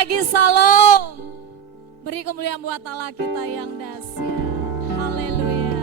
pagi, salam. Beri kemuliaan buat Allah kita yang dahsyat. Haleluya.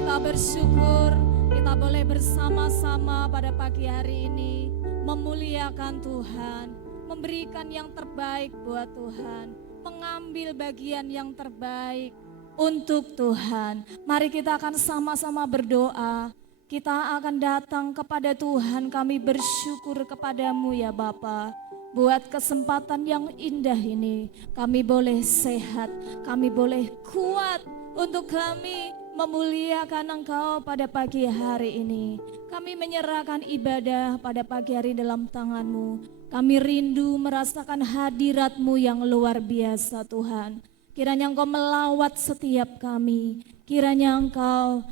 Kita bersyukur kita boleh bersama-sama pada pagi hari ini memuliakan Tuhan, memberikan yang terbaik buat Tuhan, mengambil bagian yang terbaik untuk Tuhan. Mari kita akan sama-sama berdoa. Kita akan datang kepada Tuhan, kami bersyukur kepadamu ya Bapa. Buat kesempatan yang indah ini, kami boleh sehat, kami boleh kuat untuk kami memuliakan Engkau pada pagi hari ini. Kami menyerahkan ibadah pada pagi hari dalam tangan-Mu. Kami rindu merasakan hadirat-Mu yang luar biasa Tuhan. Kiranya Engkau melawat setiap kami, kiranya Engkau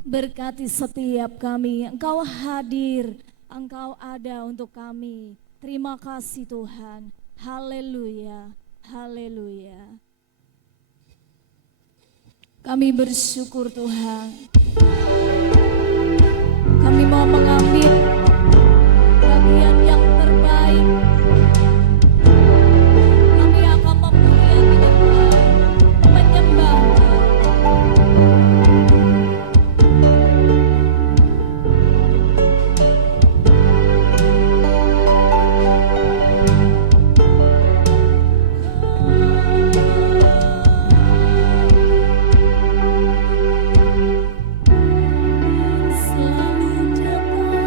berkati setiap kami, Engkau hadir, Engkau ada untuk kami. Terima kasih Tuhan. Haleluya, haleluya. Kami bersyukur Tuhan. Kami mau mengambil bagian yang terbaik. Kami akan memuliakan Engkau, menyembah Engkau. Selalu dekat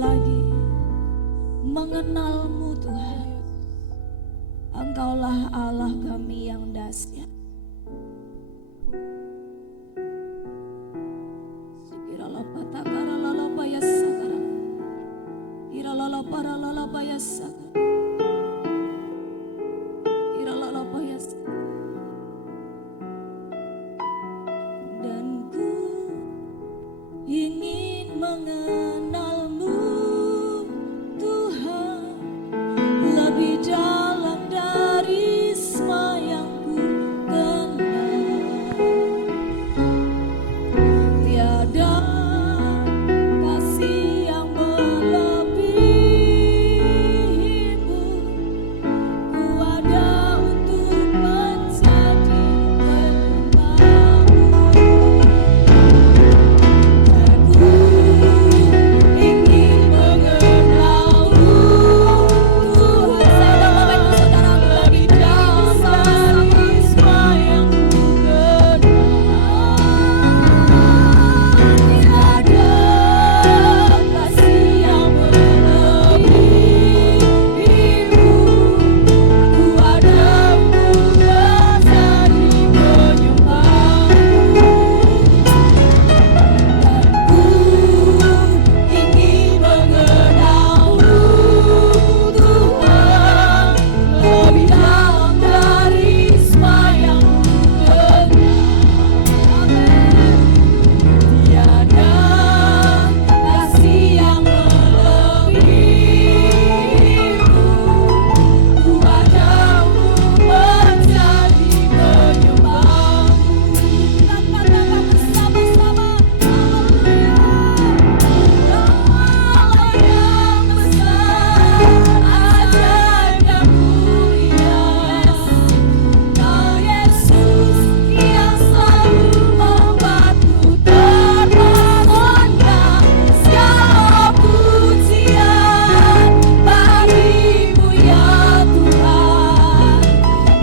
lagi mengenal-Mu Tuhan. Engkaulah Allah kami yang dahsyat. Dan ku ingin mengenal-Mu Tuhan, lebih dalam dari semua yang ku kenal. Tiada kasih yang melebihi-Mu, ku ada untuk menjadi penyembah-Mu. Dan ku ingin mengenal-Mu Tuhan. Saya udah ngomong itu saudara, lebih dalam dari semua yang ku kenal. Tiada kasih yang melebihi-Mu, ku ada untuk menjadi penyembah-Mu. Ku ingin mengenal-Mu Tuhan, lebih dalam dari semua yang ku kenal. Tiada kasih yang melebihi-Mu, ku ada untuk menjadi penyembah-Mu. Kita katakan bersama-sama, haleluya. Allah yang besar, ajaib dan mulia. Kau Yesus yang selalu membuatku terpesona. Segala pujian bagi-Mu ya Tuhan.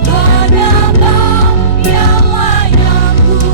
Hanya Kau yang layak ku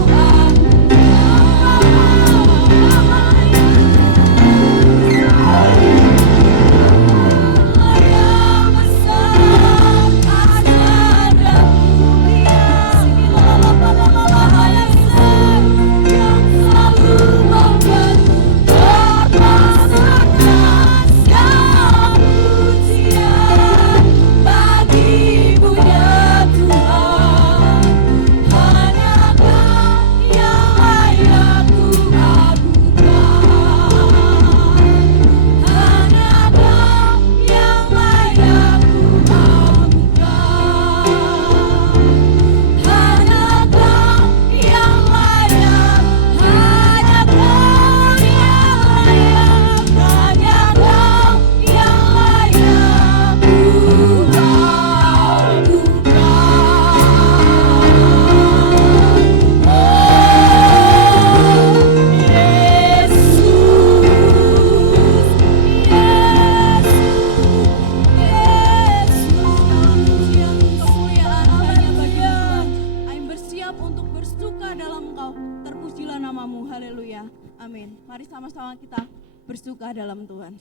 Amin. Mari sama-sama kita bersuka dalam Tuhan.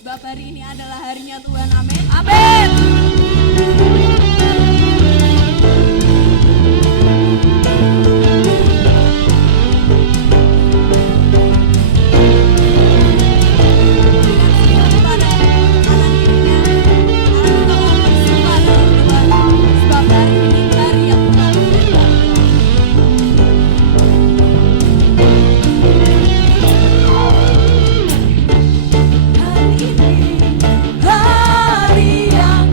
Sebab hari ini adalah harinya Tuhan. Amin. Amin. Hari yang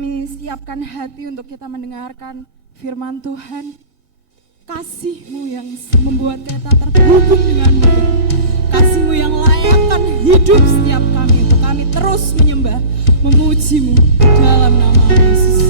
kami siapkan hati untuk kita mendengarkan firman Tuhan. Kasih-Mu yang membuat kita terhubung dengan-Mu. Kasih-Mu yang layakkan hidup setiap kami untuk kami terus menyembah, memuji-Mu dalam nama Yesus.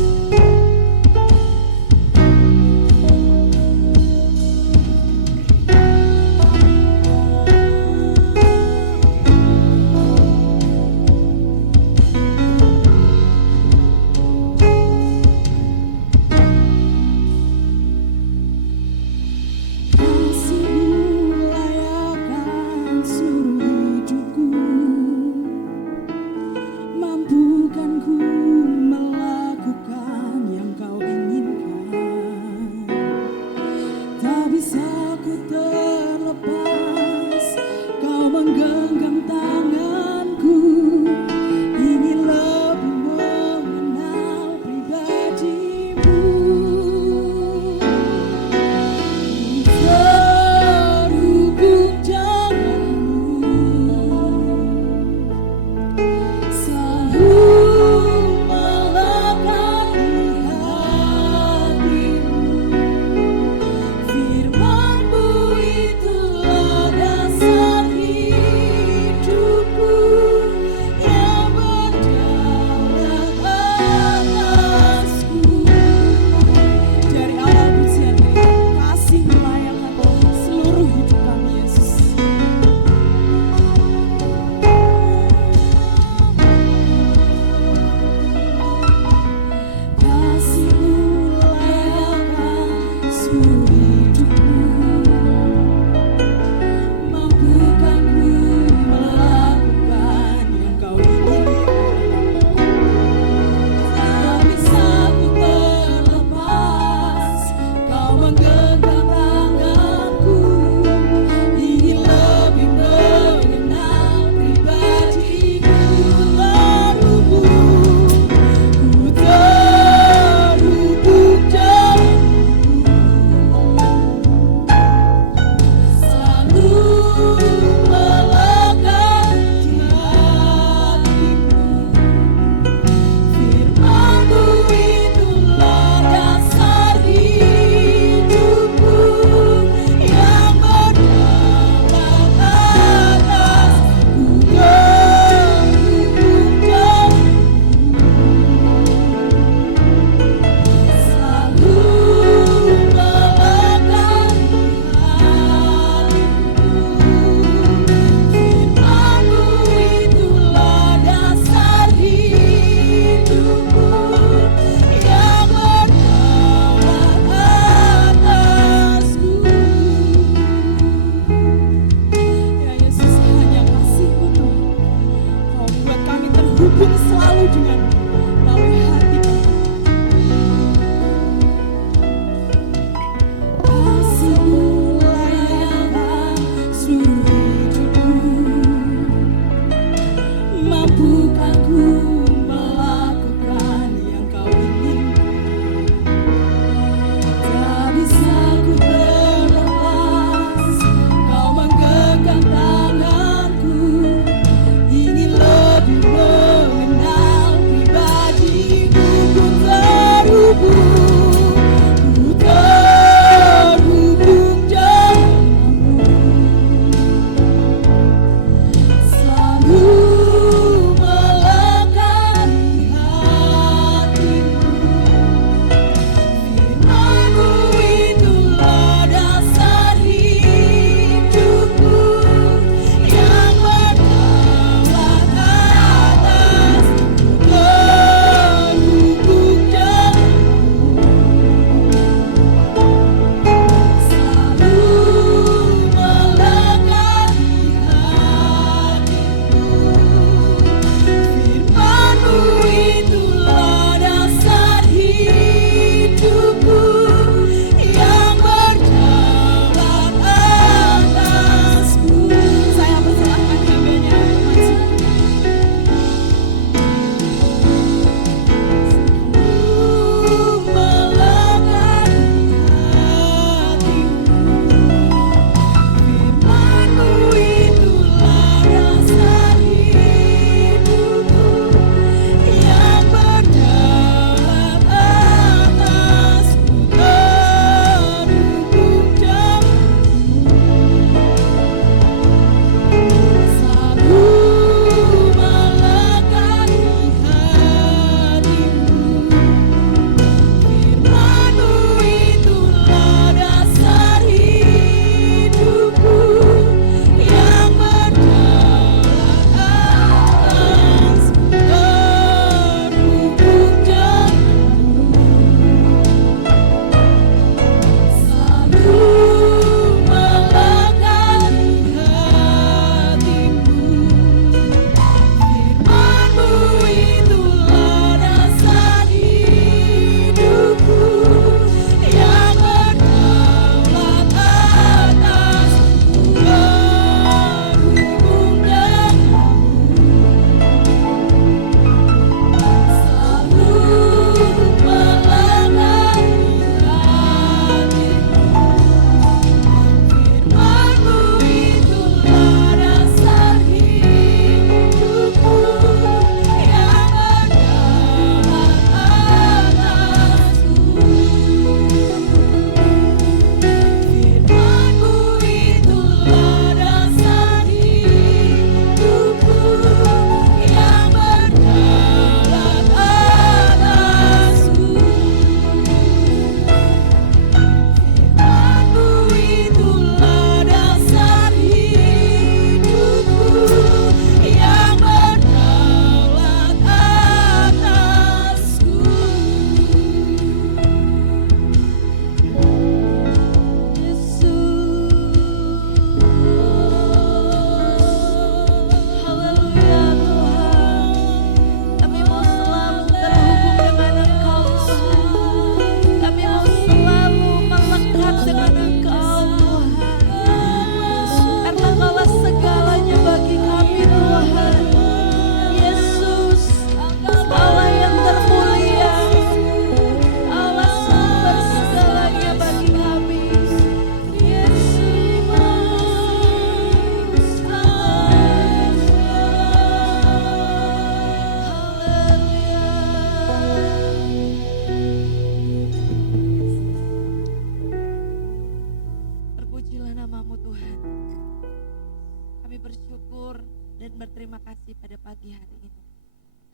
berterima kasih pada pagi hari ini.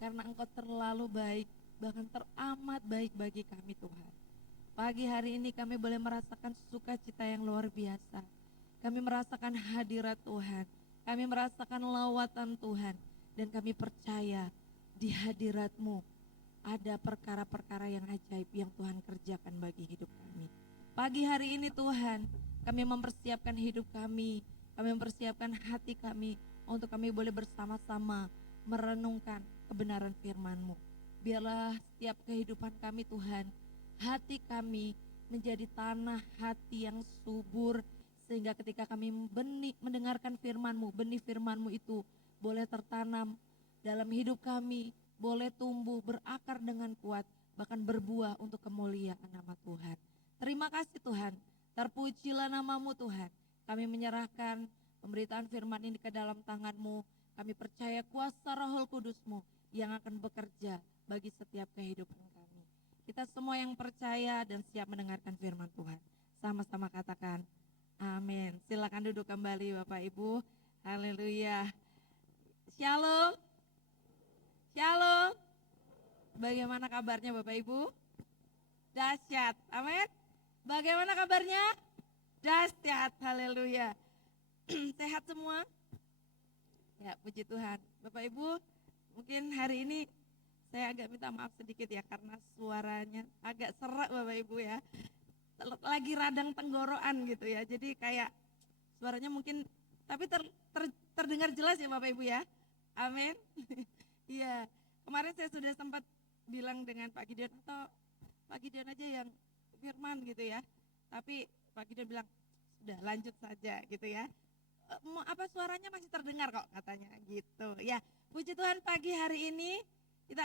Karena Engkau terlalu baik, bahkan teramat baik bagi kami Tuhan. Pagi hari ini kami boleh merasakan sukacita yang luar biasa. Kami merasakan hadirat Tuhan. Kami merasakan lawatan Tuhan. Dan kami percaya di hadirat-Mu ada perkara-perkara yang ajaib yang Tuhan kerjakan bagi hidup kami. Pagi hari ini Tuhan, kami mempersiapkan hidup kami mempersiapkan hati kami untuk kami boleh bersama-sama merenungkan kebenaran firman-Mu. Biarlah setiap kehidupan kami Tuhan, hati kami menjadi tanah hati yang subur, sehingga ketika kami mendengarkan firman-Mu, benih firman-Mu itu boleh tertanam dalam hidup kami, boleh tumbuh berakar dengan kuat, bahkan berbuah untuk kemuliaan nama Tuhan. Terima kasih Tuhan, terpujilah nama-Mu Tuhan. Kami menyerahkan pemberitaan firman ini ke dalam tangan-Mu. Kami percaya kuasa Roh Kudus-Mu yang akan bekerja bagi setiap kehidupan kami. Kita semua yang percaya dan siap mendengarkan firman Tuhan, sama-sama katakan amin. Silakan duduk kembali Bapak Ibu. Haleluya. Shalom. Shalom. Bagaimana kabarnya Bapak Ibu? Dahsyat. Amin. Bagaimana kabarnya? Dahsyat. Haleluya. Sehat semua? Ya, puji Tuhan. Bapak Ibu, mungkin hari ini saya agak minta maaf sedikit ya karena suaranya agak serak Bapak Ibu ya. Lagi radang tenggorokan gitu ya. Jadi kayak suaranya mungkin tapi terdengar jelas ya Bapak Ibu ya. Amin. Iya, kemarin saya sudah sempat bilang dengan Pak Gideon atau Pak Gideon aja yang firman gitu ya. Tapi Pak Gideon bilang sudah lanjut saja gitu ya. Apa suaranya masih terdengar kok katanya gitu. Ya, puji Tuhan pagi hari ini kita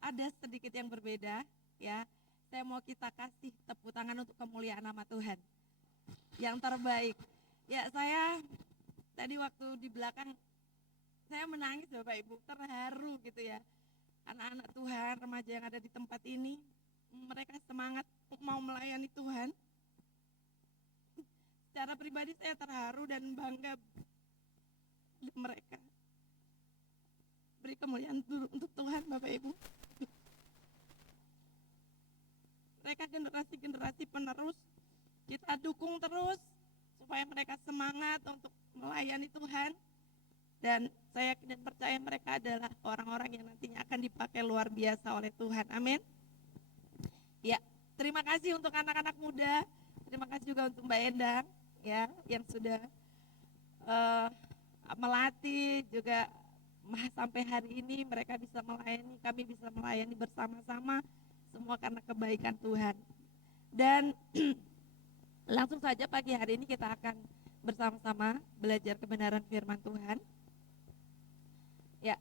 ada sedikit yang berbeda ya. Saya mau kita kasih tepuk tangan untuk kemuliaan nama Tuhan yang terbaik. Ya, saya tadi waktu di belakang saya menangis Bapak Ibu, terharu gitu ya. Anak-anak Tuhan, remaja yang ada di tempat ini, mereka semangat mau melayani Tuhan. Secara pribadi saya terharu dan bangga mereka. Beri kemuliaan dulu untuk Tuhan Bapak Ibu. Mereka generasi-generasi penerus, kita dukung terus supaya mereka semangat untuk melayani Tuhan. Dan saya yakin dan percaya mereka adalah orang-orang yang nantinya akan dipakai luar biasa oleh Tuhan. Amin. Ya, terima kasih untuk anak-anak muda. Terima kasih juga untuk Mbak Endang ya yang sudah melatih juga sampai hari ini mereka bisa melayani, kami bisa melayani bersama-sama semua karena kebaikan Tuhan. Dan langsung saja pagi hari ini kita akan bersama-sama belajar kebenaran firman Tuhan. Ya,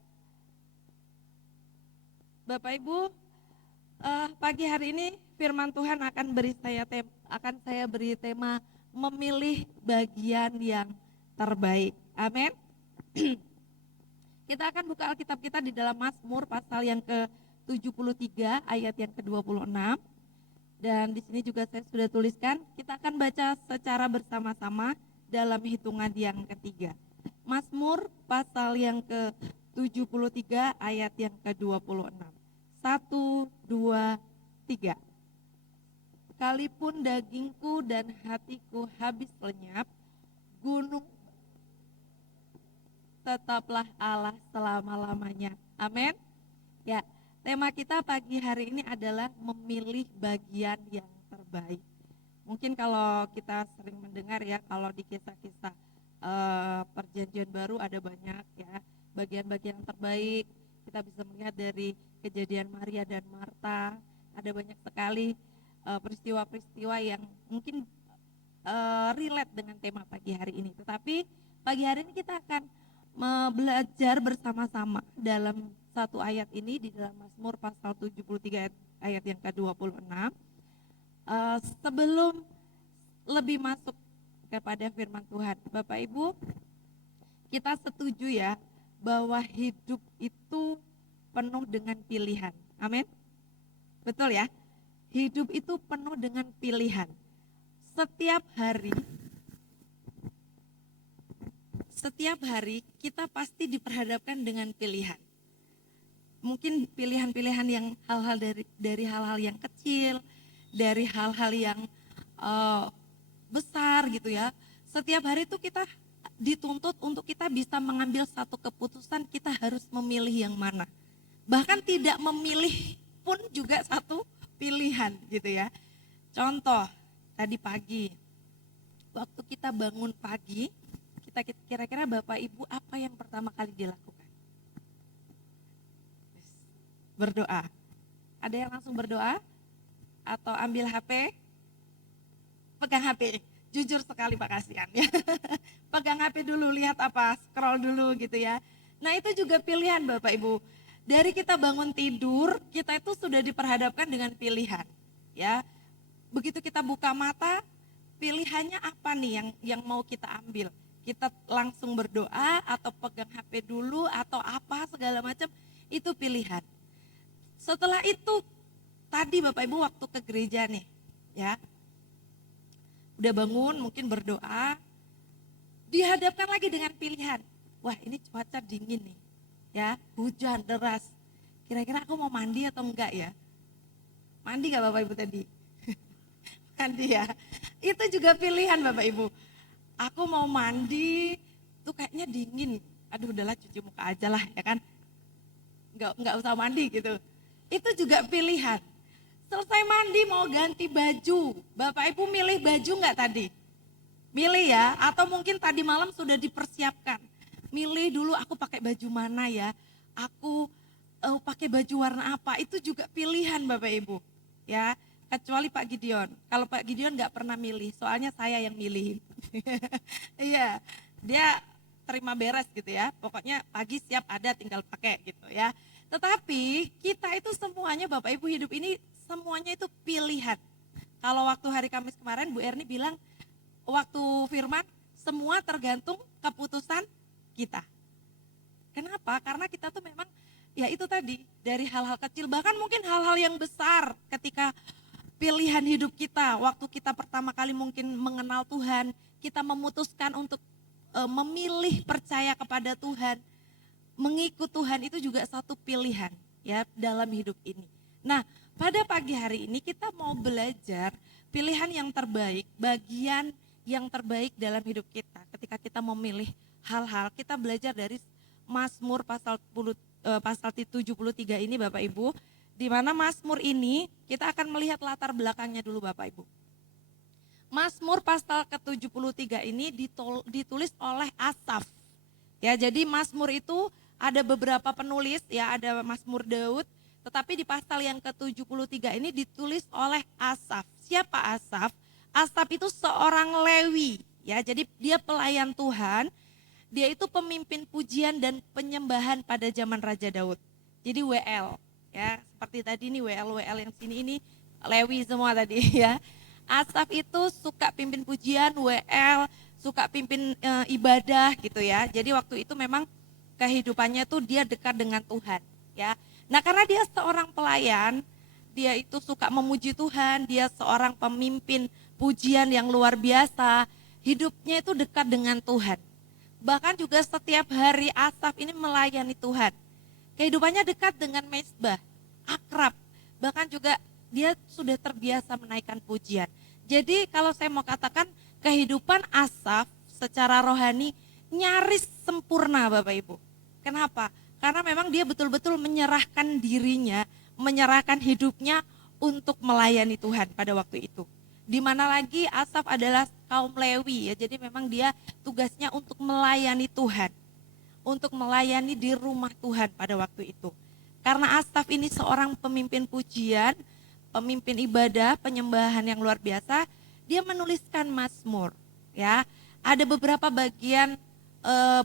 Bapak Ibu, pagi hari ini firman Tuhan akan saya beri tema memilih bagian yang terbaik. Amin. Kita akan buka Alkitab kita di dalam Mazmur pasal yang ke-73 ayat yang ke-26. Dan di sini juga saya sudah tuliskan, kita akan baca secara bersama-sama dalam hitungan yang ketiga. Mazmur pasal yang ke-73 ayat yang ke-26. 1, 2, 3. Sekalipun dagingku dan hatiku habis lenyap, gunung tetaplah Allah selama-lamanya. Amin. Ya, tema kita pagi hari ini adalah memilih bagian yang terbaik. Mungkin kalau kita sering mendengar ya, kalau di kisah-kisah perjanjian baru ada banyak ya bagian-bagian yang terbaik. Kita bisa melihat dari kejadian Maria dan Marta, ada banyak sekali peristiwa-peristiwa yang mungkin relate dengan tema pagi hari ini. Tetapi pagi hari ini kita akan belajar bersama-sama dalam satu ayat ini di dalam Mazmur pasal 73 ayat yang ke-26. Sebelum lebih masuk kepada firman Tuhan, Bapak Ibu, kita setuju ya bahwa hidup itu penuh dengan pilihan. Amin. Betul ya? Hidup itu penuh dengan pilihan. Setiap hari setiap hari kita pasti diperhadapkan dengan pilihan. Mungkin pilihan-pilihan yang hal-hal dari hal-hal yang kecil, dari hal-hal yang besar gitu ya. Setiap hari itu kita dituntut untuk kita bisa mengambil satu keputusan, kita harus memilih yang mana. Bahkan tidak memilih pun juga satu pilihan gitu ya. Contoh, tadi pagi, waktu kita bangun pagi, kita kira-kira Bapak Ibu apa yang pertama kali dilakukan? Berdoa. Ada yang langsung berdoa? Atau ambil HP? Pegang HP. Jujur sekali Pak kasihan ya. Pegang HP dulu, lihat apa, scroll dulu gitu ya. Nah itu juga pilihan Bapak Ibu. Dari kita bangun tidur, kita itu sudah diperhadapkan dengan pilihan. Ya, begitu kita buka mata, pilihannya apa nih yang mau kita ambil? Kita langsung berdoa atau pegang HP dulu atau apa segala macam, itu pilihan. Setelah itu, tadi Bapak Ibu waktu ke gereja nih, ya. Udah bangun, mungkin berdoa, dihadapkan lagi dengan pilihan. Wah ini cuaca dingin nih, ya hujan deras. Kira-kira aku mau mandi atau enggak ya? Mandi gak Bapak Ibu tadi? Mandi ya. Itu juga pilihan Bapak Ibu. Aku mau mandi, tuh kayaknya dingin. Aduh udahlah cuci muka aja lah ya kan. Enggak usah mandi gitu. Itu juga pilihan. Selesai mandi mau ganti baju, Bapak Ibu milih baju nggak tadi? Milih ya, atau mungkin tadi malam sudah dipersiapkan. Milih dulu aku pakai baju mana ya, aku pakai baju warna apa, itu juga pilihan Bapak Ibu. Ya, kecuali Pak Gideon. Kalau Pak Gideon nggak pernah milih, soalnya saya yang milih. Iya, dia terima beres gitu ya, pokoknya pagi siap ada tinggal pakai gitu ya. Tetapi kita itu semuanya Bapak Ibu hidup ini semuanya itu pilihan. Kalau waktu hari Kamis kemarin Bu Erni bilang waktu firman semua tergantung keputusan kita. Kenapa? Karena kita tuh memang ya itu tadi dari hal-hal kecil bahkan mungkin hal-hal yang besar ketika pilihan hidup kita waktu kita pertama kali mungkin mengenal Tuhan, kita memutuskan untuk memilih percaya kepada Tuhan, mengikut Tuhan itu juga satu pilihan ya dalam hidup ini. Nah, pada pagi hari ini kita mau belajar pilihan yang terbaik, bagian yang terbaik dalam hidup kita. Ketika kita memilih hal-hal, kita belajar dari Mazmur pasal 73 ini Bapak Ibu. Di mana Mazmur ini kita akan melihat latar belakangnya dulu Bapak Ibu. Mazmur pasal ke-73 ini ditulis oleh Asaf. Ya, jadi Mazmur itu ada beberapa penulis ya, ada Mazmur Daud. Tetapi di pasal yang ke-73 ini ditulis oleh Asaf. Siapa Asaf? Asaf itu seorang Lewi, ya. Jadi dia pelayan Tuhan. Dia itu pemimpin pujian dan penyembahan pada zaman Raja Daud. Jadi WL, ya. Seperti tadi ini WL yang sini ini Lewi semua tadi ya. Asaf itu suka pimpin pujian, WL, suka pimpin ibadah gitu ya. Jadi waktu itu memang kehidupannya tuh dia dekat dengan Tuhan, ya. Nah karena dia seorang pelayan, dia itu suka memuji Tuhan, dia seorang pemimpin pujian yang luar biasa, hidupnya itu dekat dengan Tuhan. Bahkan juga setiap hari Asaf ini melayani Tuhan. Kehidupannya dekat dengan mezbah, akrab, bahkan juga dia sudah terbiasa menaikkan pujian. Jadi kalau saya mau katakan kehidupan Asaf secara rohani nyaris sempurna Bapak Ibu. Kenapa? Karena memang dia betul-betul menyerahkan dirinya, menyerahkan hidupnya untuk melayani Tuhan pada waktu itu. Di mana lagi Asaf adalah kaum Lewi ya, jadi memang dia tugasnya untuk melayani Tuhan, untuk melayani di rumah Tuhan pada waktu itu. Karena Asaf ini seorang pemimpin pujian, pemimpin ibadah, penyembahan yang luar biasa, dia menuliskan Mazmur. Ya, ada beberapa bagian,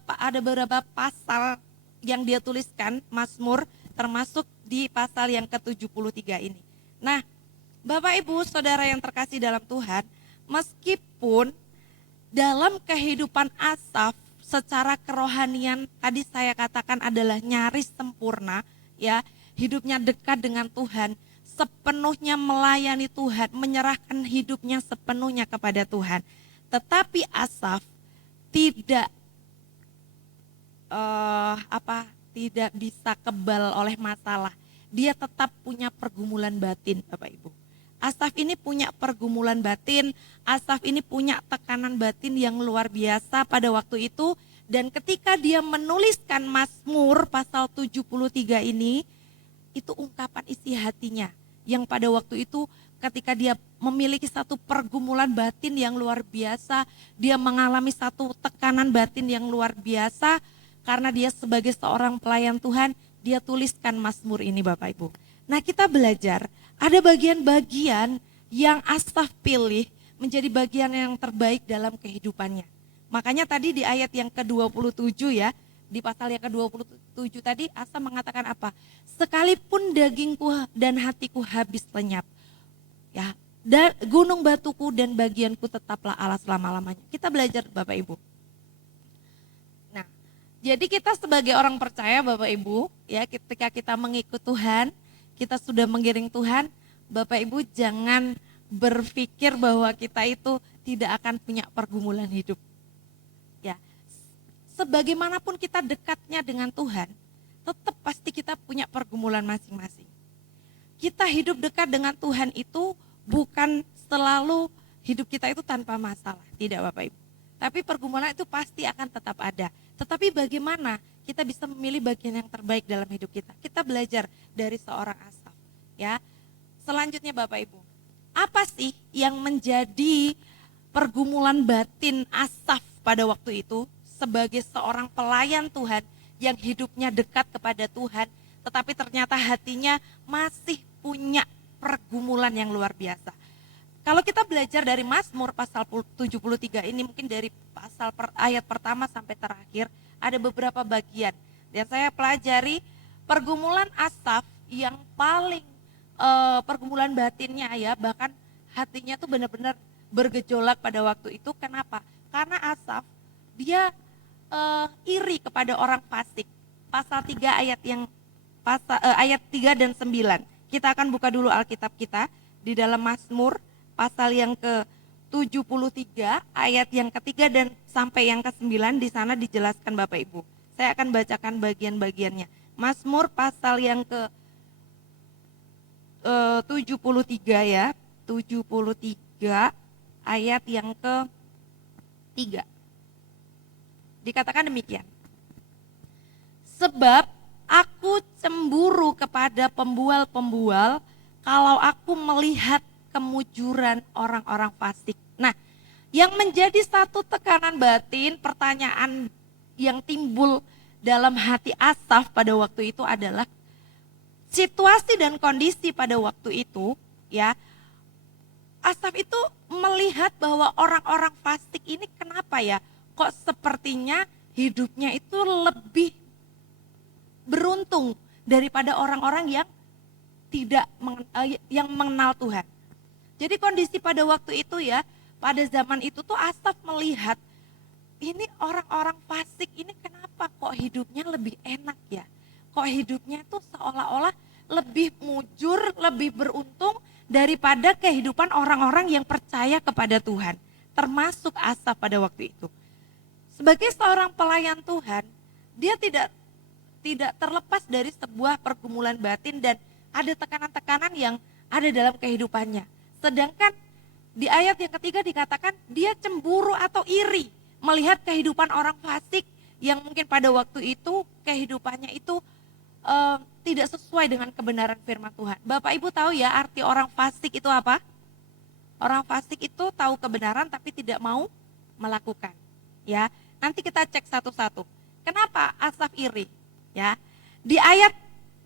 ada beberapa pasal yang dia tuliskan Mazmur, termasuk di pasal yang ke-73 ini. Nah, Bapak Ibu, Saudara yang terkasih dalam Tuhan, meskipun dalam kehidupan Asaf secara kerohanian tadi saya katakan adalah nyaris sempurna, ya, hidupnya dekat dengan Tuhan, sepenuhnya melayani Tuhan, menyerahkan hidupnya sepenuhnya kepada Tuhan. Tetapi Asaf tidak tidak bisa kebal oleh masalah. Dia tetap punya pergumulan batin, Bapak Ibu. Asaf ini punya pergumulan batin, Asaf ini punya tekanan batin yang luar biasa pada waktu itu. Dan ketika dia menuliskan Mazmur pasal 73 ini, itu ungkapan isi hatinya. Yang pada waktu itu ketika dia memiliki satu pergumulan batin yang luar biasa, dia mengalami satu tekanan batin yang luar biasa, karena dia sebagai seorang pelayan Tuhan, dia tuliskan Mazmur ini Bapak Ibu. Nah kita belajar, ada bagian-bagian yang Asaf pilih menjadi bagian yang terbaik dalam kehidupannya. Makanya tadi di ayat yang ke-27 ya, di pasal yang ke-27 tadi Asaf mengatakan apa? Sekalipun dagingku dan hatiku habis lenyap, ya, dan gunung batuku dan bagianku tetaplah Allah selama-lamanya. Kita belajar Bapak Ibu. Nah, jadi kita sebagai orang percaya Bapak Ibu, ya ketika kita mengikut Tuhan, kita sudah mengiring Tuhan, Bapak Ibu jangan berpikir bahwa kita itu tidak akan punya pergumulan hidup. Ya, sebagaimanapun kita dekatnya dengan Tuhan, tetap pasti kita punya pergumulan masing-masing. Kita hidup dekat dengan Tuhan itu bukan selalu hidup kita itu tanpa masalah, tidak Bapak Ibu. Tapi pergumulan itu pasti akan tetap ada. Tetapi bagaimana kita bisa memilih bagian yang terbaik dalam hidup kita? Kita belajar dari seorang Asaf. Ya, selanjutnya Bapak Ibu, apa sih yang menjadi pergumulan batin Asaf pada waktu itu sebagai seorang pelayan Tuhan yang hidupnya dekat kepada Tuhan, tetapi ternyata hatinya masih punya pergumulan yang luar biasa. Kalau kita belajar dari Mazmur pasal 73 ini, mungkin dari pasal ayat pertama sampai terakhir, ada beberapa bagian. Dan saya pelajari pergumulan Asaf yang paling pergumulan batinnya ya, bahkan hatinya tuh benar-benar bergejolak pada waktu itu. Kenapa? Karena Asaf dia iri kepada orang fasik. Pasal 3 ayat yang ayat 3 dan 9. Kita akan buka dulu Alkitab kita di dalam Mazmur pasal yang ke-73 ayat yang ketiga dan sampai yang ke-9, di sana dijelaskan Bapak Ibu. Saya akan bacakan bagian-bagiannya. Mazmur pasal yang ke 73 ya, 73 ayat yang ke-3. Dikatakan demikian. Sebab aku cemburu kepada pembual-pembual kalau aku melihat kemujuran orang-orang fasik. Nah, yang menjadi satu tekanan batin, pertanyaan yang timbul dalam hati Asaf pada waktu itu adalah situasi dan kondisi pada waktu itu, ya. Asaf itu melihat bahwa orang-orang fasik ini kenapa ya? Kok sepertinya hidupnya itu lebih beruntung daripada orang-orang yang tidak yang mengenal Tuhan. Jadi kondisi pada waktu itu ya, pada zaman itu tuh Asaf melihat ini orang-orang fasik ini kenapa kok hidupnya lebih enak ya? Kok hidupnya tuh seolah-olah lebih mujur, lebih beruntung daripada kehidupan orang-orang yang percaya kepada Tuhan. Termasuk Asaf pada waktu itu. Sebagai seorang pelayan Tuhan, dia tidak terlepas dari sebuah pergumulan batin dan ada tekanan-tekanan yang ada dalam kehidupannya. Sedangkan di ayat yang ketiga dikatakan dia cemburu atau iri melihat kehidupan orang fasik yang mungkin pada waktu itu kehidupannya itu tidak sesuai dengan kebenaran firman Tuhan. Bapak Ibu tahu ya arti orang fasik itu apa? Orang fasik itu tahu kebenaran tapi tidak mau melakukan. Ya, nanti kita cek satu-satu. Kenapa Asaf iri? Ya, di ayat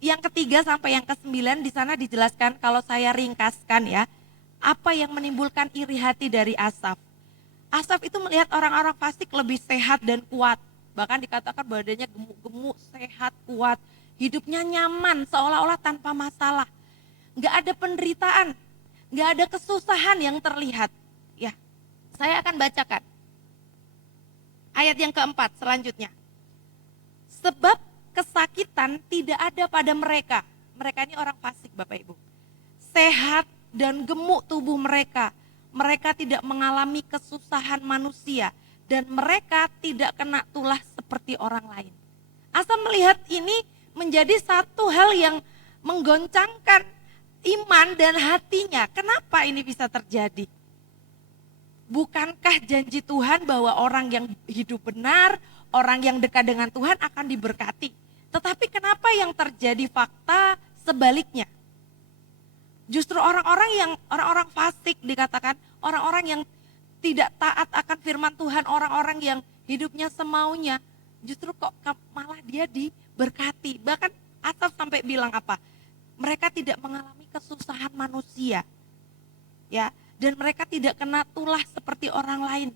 yang ketiga sampai yang ke-9 di sana dijelaskan, kalau saya ringkaskan ya, apa yang menimbulkan iri hati dari Asaf. Asaf itu melihat orang-orang fasik lebih sehat dan kuat. Bahkan dikatakan badannya gemuk-gemuk, sehat, kuat. Hidupnya nyaman, seolah-olah tanpa masalah. Nggak ada penderitaan, nggak ada kesusahan yang terlihat. Ya, saya akan bacakan. Ayat yang keempat selanjutnya. Sebab kesakitan tidak ada pada mereka. Mereka ini orang fasik Bapak Ibu. Sehat dan gemuk tubuh mereka. Mereka tidak mengalami kesusahan manusia. Dan mereka tidak kena tulah seperti orang lain. Asaf melihat ini menjadi satu hal yang menggoncangkan iman dan hatinya. Kenapa ini bisa terjadi? Bukankah janji Tuhan bahwa orang yang hidup benar, orang yang dekat dengan Tuhan akan diberkati? Tetapi kenapa yang terjadi fakta sebaliknya? Justru orang-orang fasik dikatakan, orang-orang yang tidak taat akan firman Tuhan, orang-orang yang hidupnya semaunya, justru kok malah dia diberkati. Bahkan Asaf sampai bilang apa? Mereka tidak mengalami kesusahan manusia. Ya, dan mereka tidak kena tulah seperti orang lain.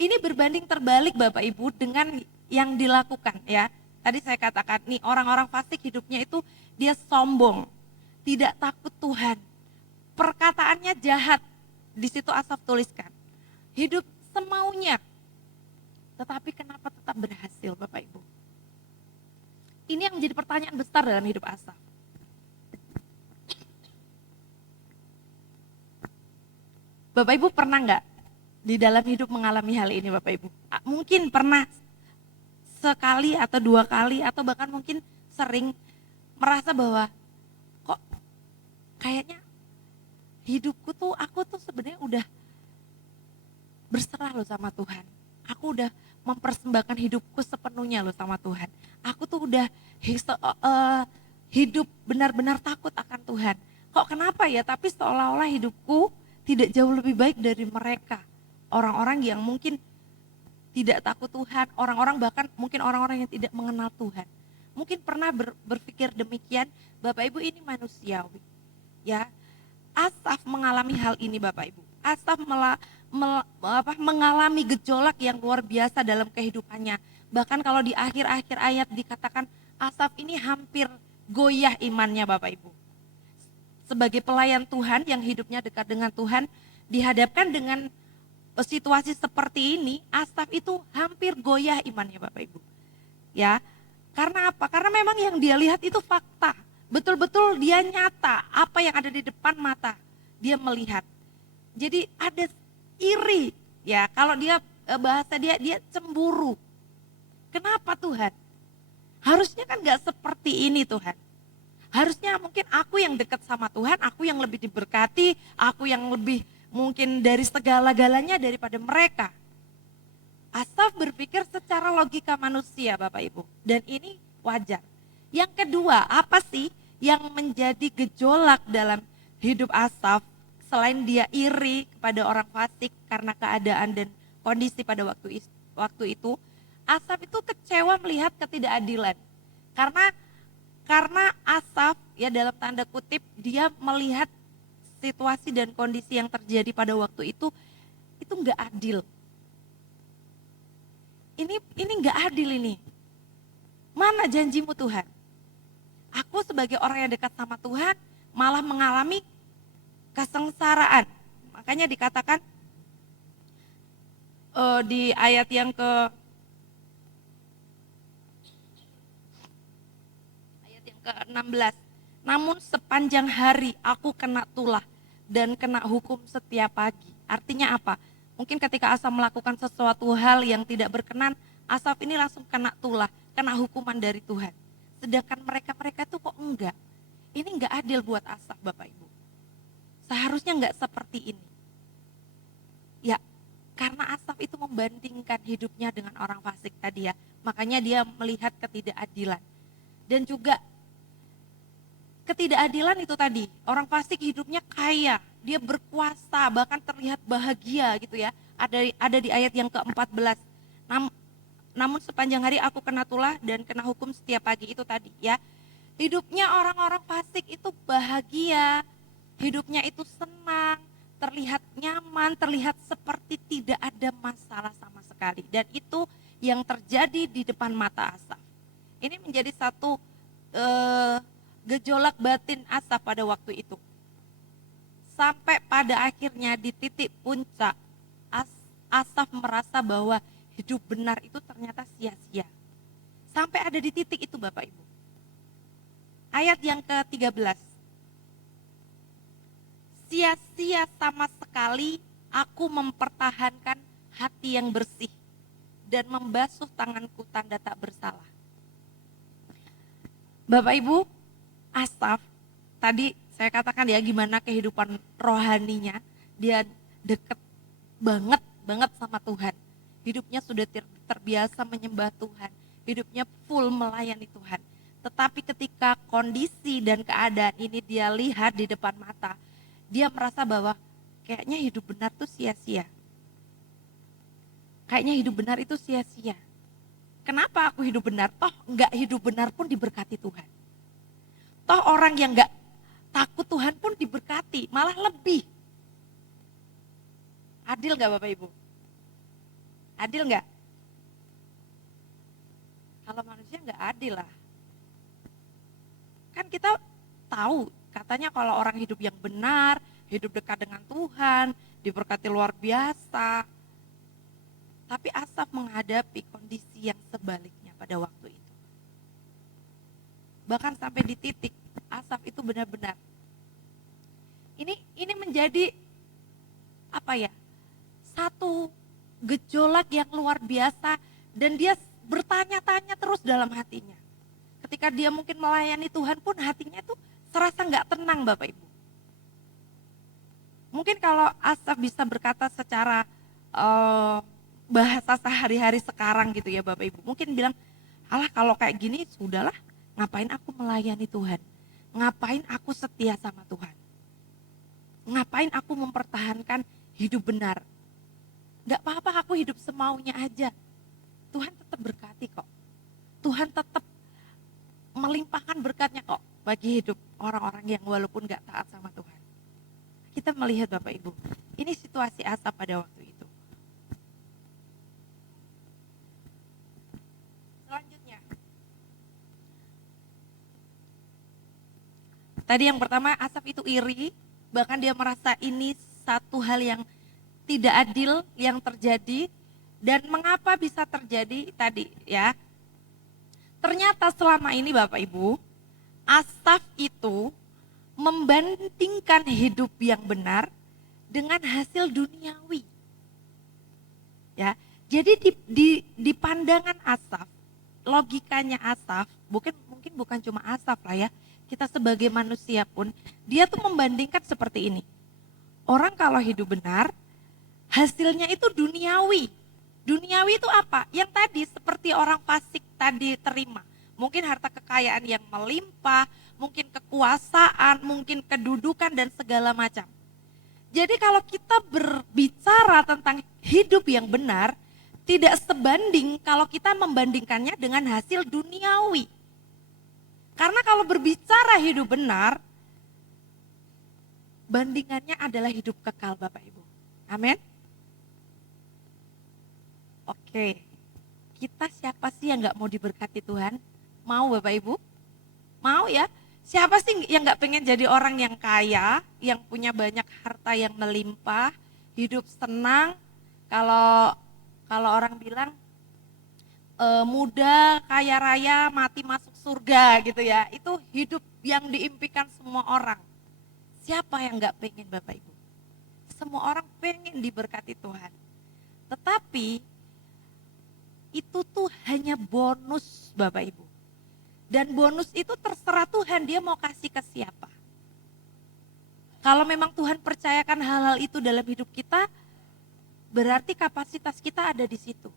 Ini berbanding terbalik Bapak Ibu dengan yang dilakukan ya. Tadi saya katakan nih orang-orang fasik hidupnya itu dia sombong, tidak takut Tuhan. Perkataannya jahat. Di situ Asaf tuliskan. Hidup semaunya. Tetapi kenapa tetap berhasil Bapak Ibu? Ini yang menjadi pertanyaan besar dalam hidup Asaf. Bapak Ibu pernah nggak di dalam hidup mengalami hal ini Bapak Ibu? Mungkin pernah sekali atau dua kali atau bahkan mungkin sering merasa bahwa kok kayaknya hidupku tuh, aku tuh sebenarnya udah berserah loh sama Tuhan. Aku udah mempersembahkan hidupku sepenuhnya loh sama Tuhan. Aku tuh udah hidup benar-benar takut akan Tuhan. Kok kenapa ya? Tapi seolah-olah hidupku tidak jauh lebih baik dari mereka. Orang-orang yang mungkin tidak takut Tuhan, orang-orang bahkan mungkin orang-orang yang tidak mengenal Tuhan. Mungkin pernah berpikir demikian, Bapak Ibu ini manusiawi. Ya, Asaf mengalami hal ini Bapak Ibu. Asaf mengalami gejolak yang luar biasa dalam kehidupannya. Bahkan kalau di akhir-akhir ayat dikatakan Asaf ini hampir goyah imannya Bapak Ibu. Sebagai pelayan Tuhan yang hidupnya dekat dengan Tuhan, dihadapkan dengan situasi seperti ini, Asaf itu hampir goyah imannya Bapak Ibu. Ya, karena apa? Karena memang yang dia lihat itu fakta. Betul-betul dia nyata, apa yang ada di depan mata, dia melihat. Jadi ada iri, ya kalau dia bahasa dia cemburu. Kenapa Tuhan? Harusnya kan gak seperti ini Tuhan. Harusnya mungkin aku yang dekat sama Tuhan, aku yang lebih diberkati, aku yang lebih mungkin dari segala-galanya daripada mereka. Asaf berpikir secara logika manusia Bapak Ibu, dan ini wajar. Yang kedua, apa sih yang menjadi gejolak dalam hidup Asaf selain dia iri kepada orang fasik karena keadaan dan kondisi pada waktu itu? Asaf itu kecewa melihat ketidakadilan. Karena Asaf ya dalam tanda kutip dia melihat situasi dan kondisi yang terjadi pada waktu itu enggak adil. Ini enggak adil ini. Mana janjimu Tuhan? Aku sebagai orang yang dekat sama Tuhan malah mengalami kesengsaraan. Makanya dikatakan di ayat yang ke-16. Namun sepanjang hari aku kena tulah dan kena hukum setiap pagi. Artinya apa? Mungkin ketika Asaf melakukan sesuatu hal yang tidak berkenan, Asaf ini langsung kena tulah, kena hukuman dari Tuhan. Sedangkan mereka itu kok enggak. Ini enggak adil buat Asaf Bapak Ibu. Seharusnya enggak seperti ini. Ya, karena Asaf itu membandingkan hidupnya dengan orang fasik tadi ya. Makanya dia melihat ketidakadilan. Dan juga ketidakadilan itu tadi, orang fasik hidupnya kaya, dia berkuasa, bahkan terlihat bahagia gitu ya. Ada di ayat yang ke-14. Namun sepanjang hari aku kena tulah dan kena hukum setiap pagi, itu tadi ya. Hidupnya orang-orang fasik itu bahagia, hidupnya itu senang, terlihat nyaman, terlihat seperti tidak ada masalah sama sekali. Dan itu yang terjadi di depan mata Asaf. Ini menjadi satu gejolak batin Asaf pada waktu itu. Sampai pada akhirnya di titik puncak, Asaf merasa bahwa hidup benar itu ternyata sia-sia. Sampai ada di titik itu Bapak Ibu. Ayat yang ke-13. Sia-sia sama sekali aku mempertahankan hati yang bersih dan membasuh tanganku tanda tak bersalah. Bapak Ibu, Asaf, tadi saya katakan ya gimana kehidupan rohaninya, dia deket banget sama Tuhan. Hidupnya sudah terbiasa menyembah Tuhan, hidupnya full melayani Tuhan. Tetapi ketika kondisi dan keadaan ini dia lihat di depan mata, dia merasa bahwa kayaknya hidup benar tuh sia-sia. Kayaknya hidup benar itu sia-sia. Kenapa aku hidup benar? Toh enggak hidup benar pun diberkati Tuhan. Toh orang yang enggak takut Tuhan pun diberkati, malah lebih. Adil enggak Bapak Ibu? Adil enggak? Kalau manusia enggak adil lah. Kan kita tahu, katanya kalau orang hidup yang benar, hidup dekat dengan Tuhan, diberkati luar biasa. Tapi Asaf menghadapi kondisi yang sebaliknya pada waktu itu. Bahkan sampai di titik Asaf itu benar-benar. Ini menjadi apa ya? Satu gejolak yang luar biasa dan dia bertanya-tanya terus dalam hatinya. Ketika dia mungkin melayani Tuhan pun hatinya tuh serasa nggak tenang Bapak Ibu. Mungkin kalau Asaf bisa berkata secara bahasa sehari-hari sekarang gitu ya Bapak Ibu. Mungkin bilang, alah kalau kayak gini sudahlah, ngapain aku melayani Tuhan? Ngapain aku setia sama Tuhan? Ngapain aku mempertahankan hidup benar? Gak apa-apa aku hidup semaunya aja. Tuhan tetap berkati kok. Tuhan tetap melimpahkan berkatnya kok bagi hidup orang-orang yang walaupun gak taat sama Tuhan. Kita melihat Bapak Ibu, ini situasi Asaf pada waktu itu. Selanjutnya, tadi yang pertama Asaf itu iri, bahkan dia merasa ini satu hal yang tidak adil yang terjadi. Dan mengapa bisa terjadi tadi ya? Ternyata selama ini Bapak Ibu, Asaf itu membandingkan hidup yang benar dengan hasil duniawi. Ya, jadi di pandangan Asaf, logikanya Asaf, mungkin bukan cuma Asaf lah ya, kita sebagai manusia pun, dia tuh membandingkan seperti ini. Orang kalau hidup benar, hasilnya itu duniawi. Duniawi itu apa? Yang tadi seperti orang fasik tadi terima. Mungkin harta kekayaan yang melimpah, mungkin kekuasaan, mungkin kedudukan dan segala macam. Jadi kalau kita berbicara tentang hidup yang benar, tidak sebanding kalau kita membandingkannya dengan hasil duniawi. Karena kalau berbicara hidup benar, bandingannya adalah hidup kekal Bapak Ibu. Amin. Oke, kita siapa sih yang gak mau diberkati Tuhan? Mau Bapak Ibu? Mau ya? Siapa sih yang gak pengen jadi orang yang kaya, yang punya banyak harta yang melimpah, hidup senang? Kalau orang bilang muda, kaya raya, mati masuk surga gitu ya. Itu hidup yang diimpikan semua orang. Siapa yang gak pengen Bapak Ibu? Semua orang pengen diberkati Tuhan. Tetapi itu tuh hanya bonus Bapak Ibu. Dan bonus itu terserah Tuhan, dia mau kasih ke siapa. Kalau memang Tuhan percayakan hal-hal itu dalam hidup kita, berarti kapasitas kita ada di situ.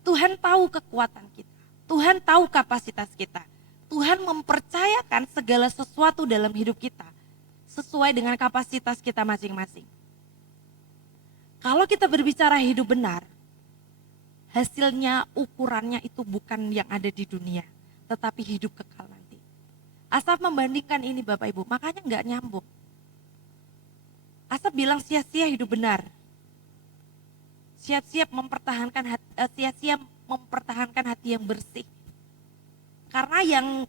Tuhan tahu kekuatan kita, Tuhan tahu kapasitas kita. Tuhan mempercayakan segala sesuatu dalam hidup kita sesuai dengan kapasitas kita masing-masing. Kalau kita berbicara hidup benar, hasilnya, ukurannya itu bukan yang ada di dunia, tetapi hidup kekal nanti. Asaf membandingkan ini Bapak Ibu, makanya nggak nyambung. Asaf bilang sia-sia hidup benar. Sia-sia mempertahankan hati yang bersih. Karena yang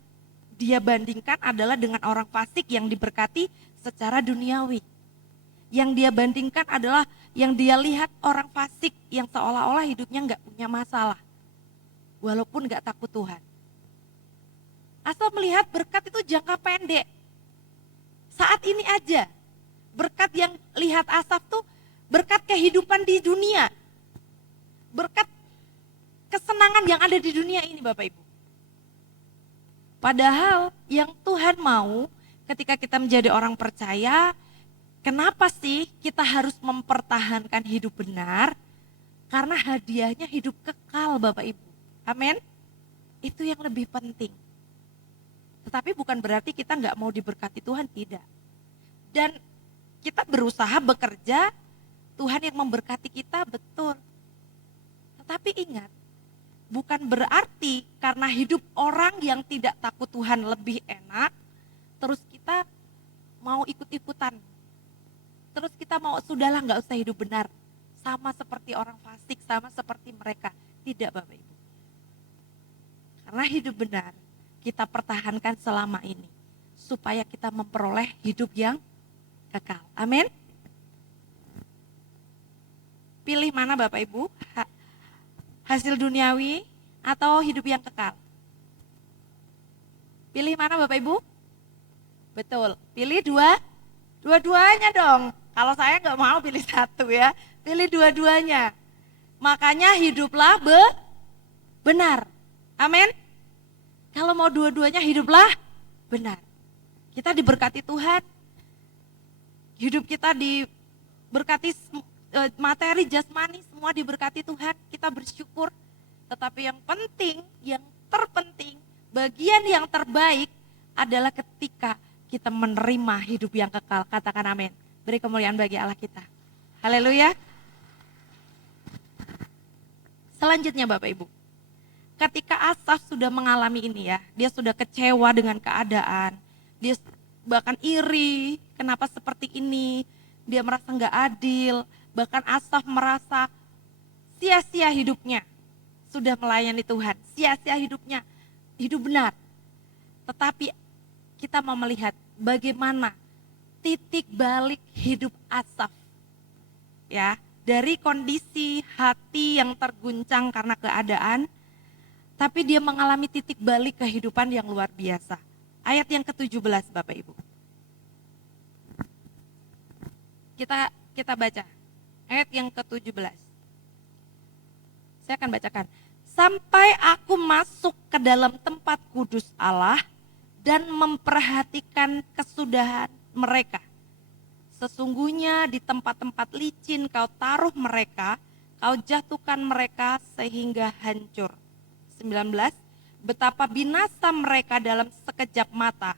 dia bandingkan adalah dengan orang fasik yang diberkati secara duniawi. Yang dia bandingkan adalah yang dia lihat orang fasik yang seolah-olah hidupnya nggak punya masalah. Walaupun nggak takut Tuhan. Asal melihat berkat itu jangka pendek. Saat ini aja, berkat yang lihat Asaf tuh berkat kehidupan di dunia. Berkat kesenangan yang ada di dunia ini Bapak Ibu. Padahal yang Tuhan mau ketika kita menjadi orang percaya, kenapa sih kita harus mempertahankan hidup benar? Karena hadiahnya hidup kekal Bapak Ibu. Amin. Itu yang lebih penting. Tetapi bukan berarti kita nggak mau diberkati Tuhan, tidak. Dan kita berusaha bekerja, Tuhan yang memberkati kita, betul. Tetapi ingat, bukan berarti karena hidup orang yang tidak takut Tuhan lebih enak, terus kita mau ikut-ikutan. Terus kita mau, sudahlah nggak usah hidup benar. Sama seperti orang fasik, sama seperti mereka. Tidak Bapak Ibu. Karena hidup benar, kita pertahankan selama ini. Supaya kita memperoleh hidup yang kekal. Amin. Pilih mana Bapak Ibu? Hasil duniawi atau hidup yang kekal? Pilih mana Bapak Ibu? Betul, pilih dua-duanya dong. Kalau saya nggak mau pilih satu ya, pilih dua-duanya. Makanya hiduplah benar. Amin. Kalau mau dua-duanya hiduplah benar. Kita diberkati Tuhan. Hidup kita diberkati materi, jasmani, semua diberkati Tuhan. Kita bersyukur. Tetapi yang penting, yang terpenting, bagian yang terbaik adalah ketika kita menerima hidup yang kekal. Katakan amin. Beri kemuliaan bagi Allah kita. Haleluya. Selanjutnya Bapak Ibu. Ketika Asaf sudah mengalami ini ya, dia sudah kecewa dengan keadaan. Dia bahkan iri, kenapa seperti ini. Dia merasa nggak adil. Bahkan Asaf merasa sia-sia hidupnya. Sudah melayani Tuhan, sia-sia hidupnya. Hidup benar. Tetapi kita mau melihat bagaimana titik balik hidup Asaf. Ya, dari kondisi hati yang terguncang karena keadaan, tapi dia mengalami titik balik kehidupan yang luar biasa. Ayat yang ke-17 Bapak Ibu. Kita baca. Ayat yang ke-17. Saya akan bacakan. Sampai aku masuk ke dalam tempat kudus Allah dan memperhatikan kesudahan mereka. Sesungguhnya di tempat-tempat licin kau taruh mereka, kau jatuhkan mereka sehingga hancur. 19. Betapa binasa mereka dalam sekejap mata,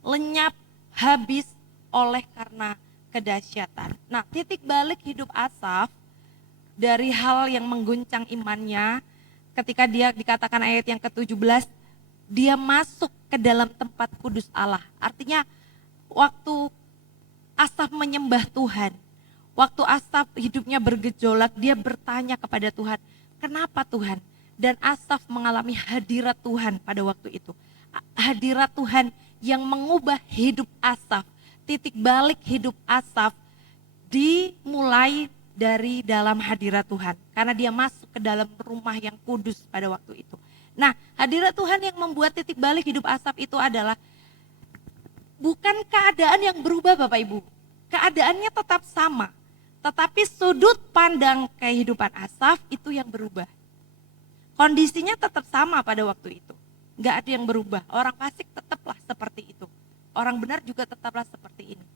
lenyap habis oleh karena kedahsyatan. Nah, titik balik hidup Asaf dari hal yang mengguncang imannya, ketika dia dikatakan ayat yang ke-17, dia masuk ke dalam tempat kudus Allah. Artinya waktu Asaf menyembah Tuhan, waktu Asaf hidupnya bergejolak, dia bertanya kepada Tuhan, kenapa Tuhan? Dan Asaf mengalami hadirat Tuhan pada waktu itu. Hadirat Tuhan yang mengubah hidup Asaf. Titik balik hidup Asaf dimulai dari dalam hadirat Tuhan. Karena dia masuk ke dalam rumah yang kudus pada waktu itu. Nah, hadirat Tuhan yang membuat titik balik hidup Asaf itu adalah bukan keadaan yang berubah Bapak Ibu. Keadaannya tetap sama. Tetapi sudut pandang kehidupan Asaf itu yang berubah. Kondisinya tetap sama pada waktu itu. Gak ada yang berubah. Orang fasik tetaplah seperti itu. Orang benar juga tetaplah seperti ini.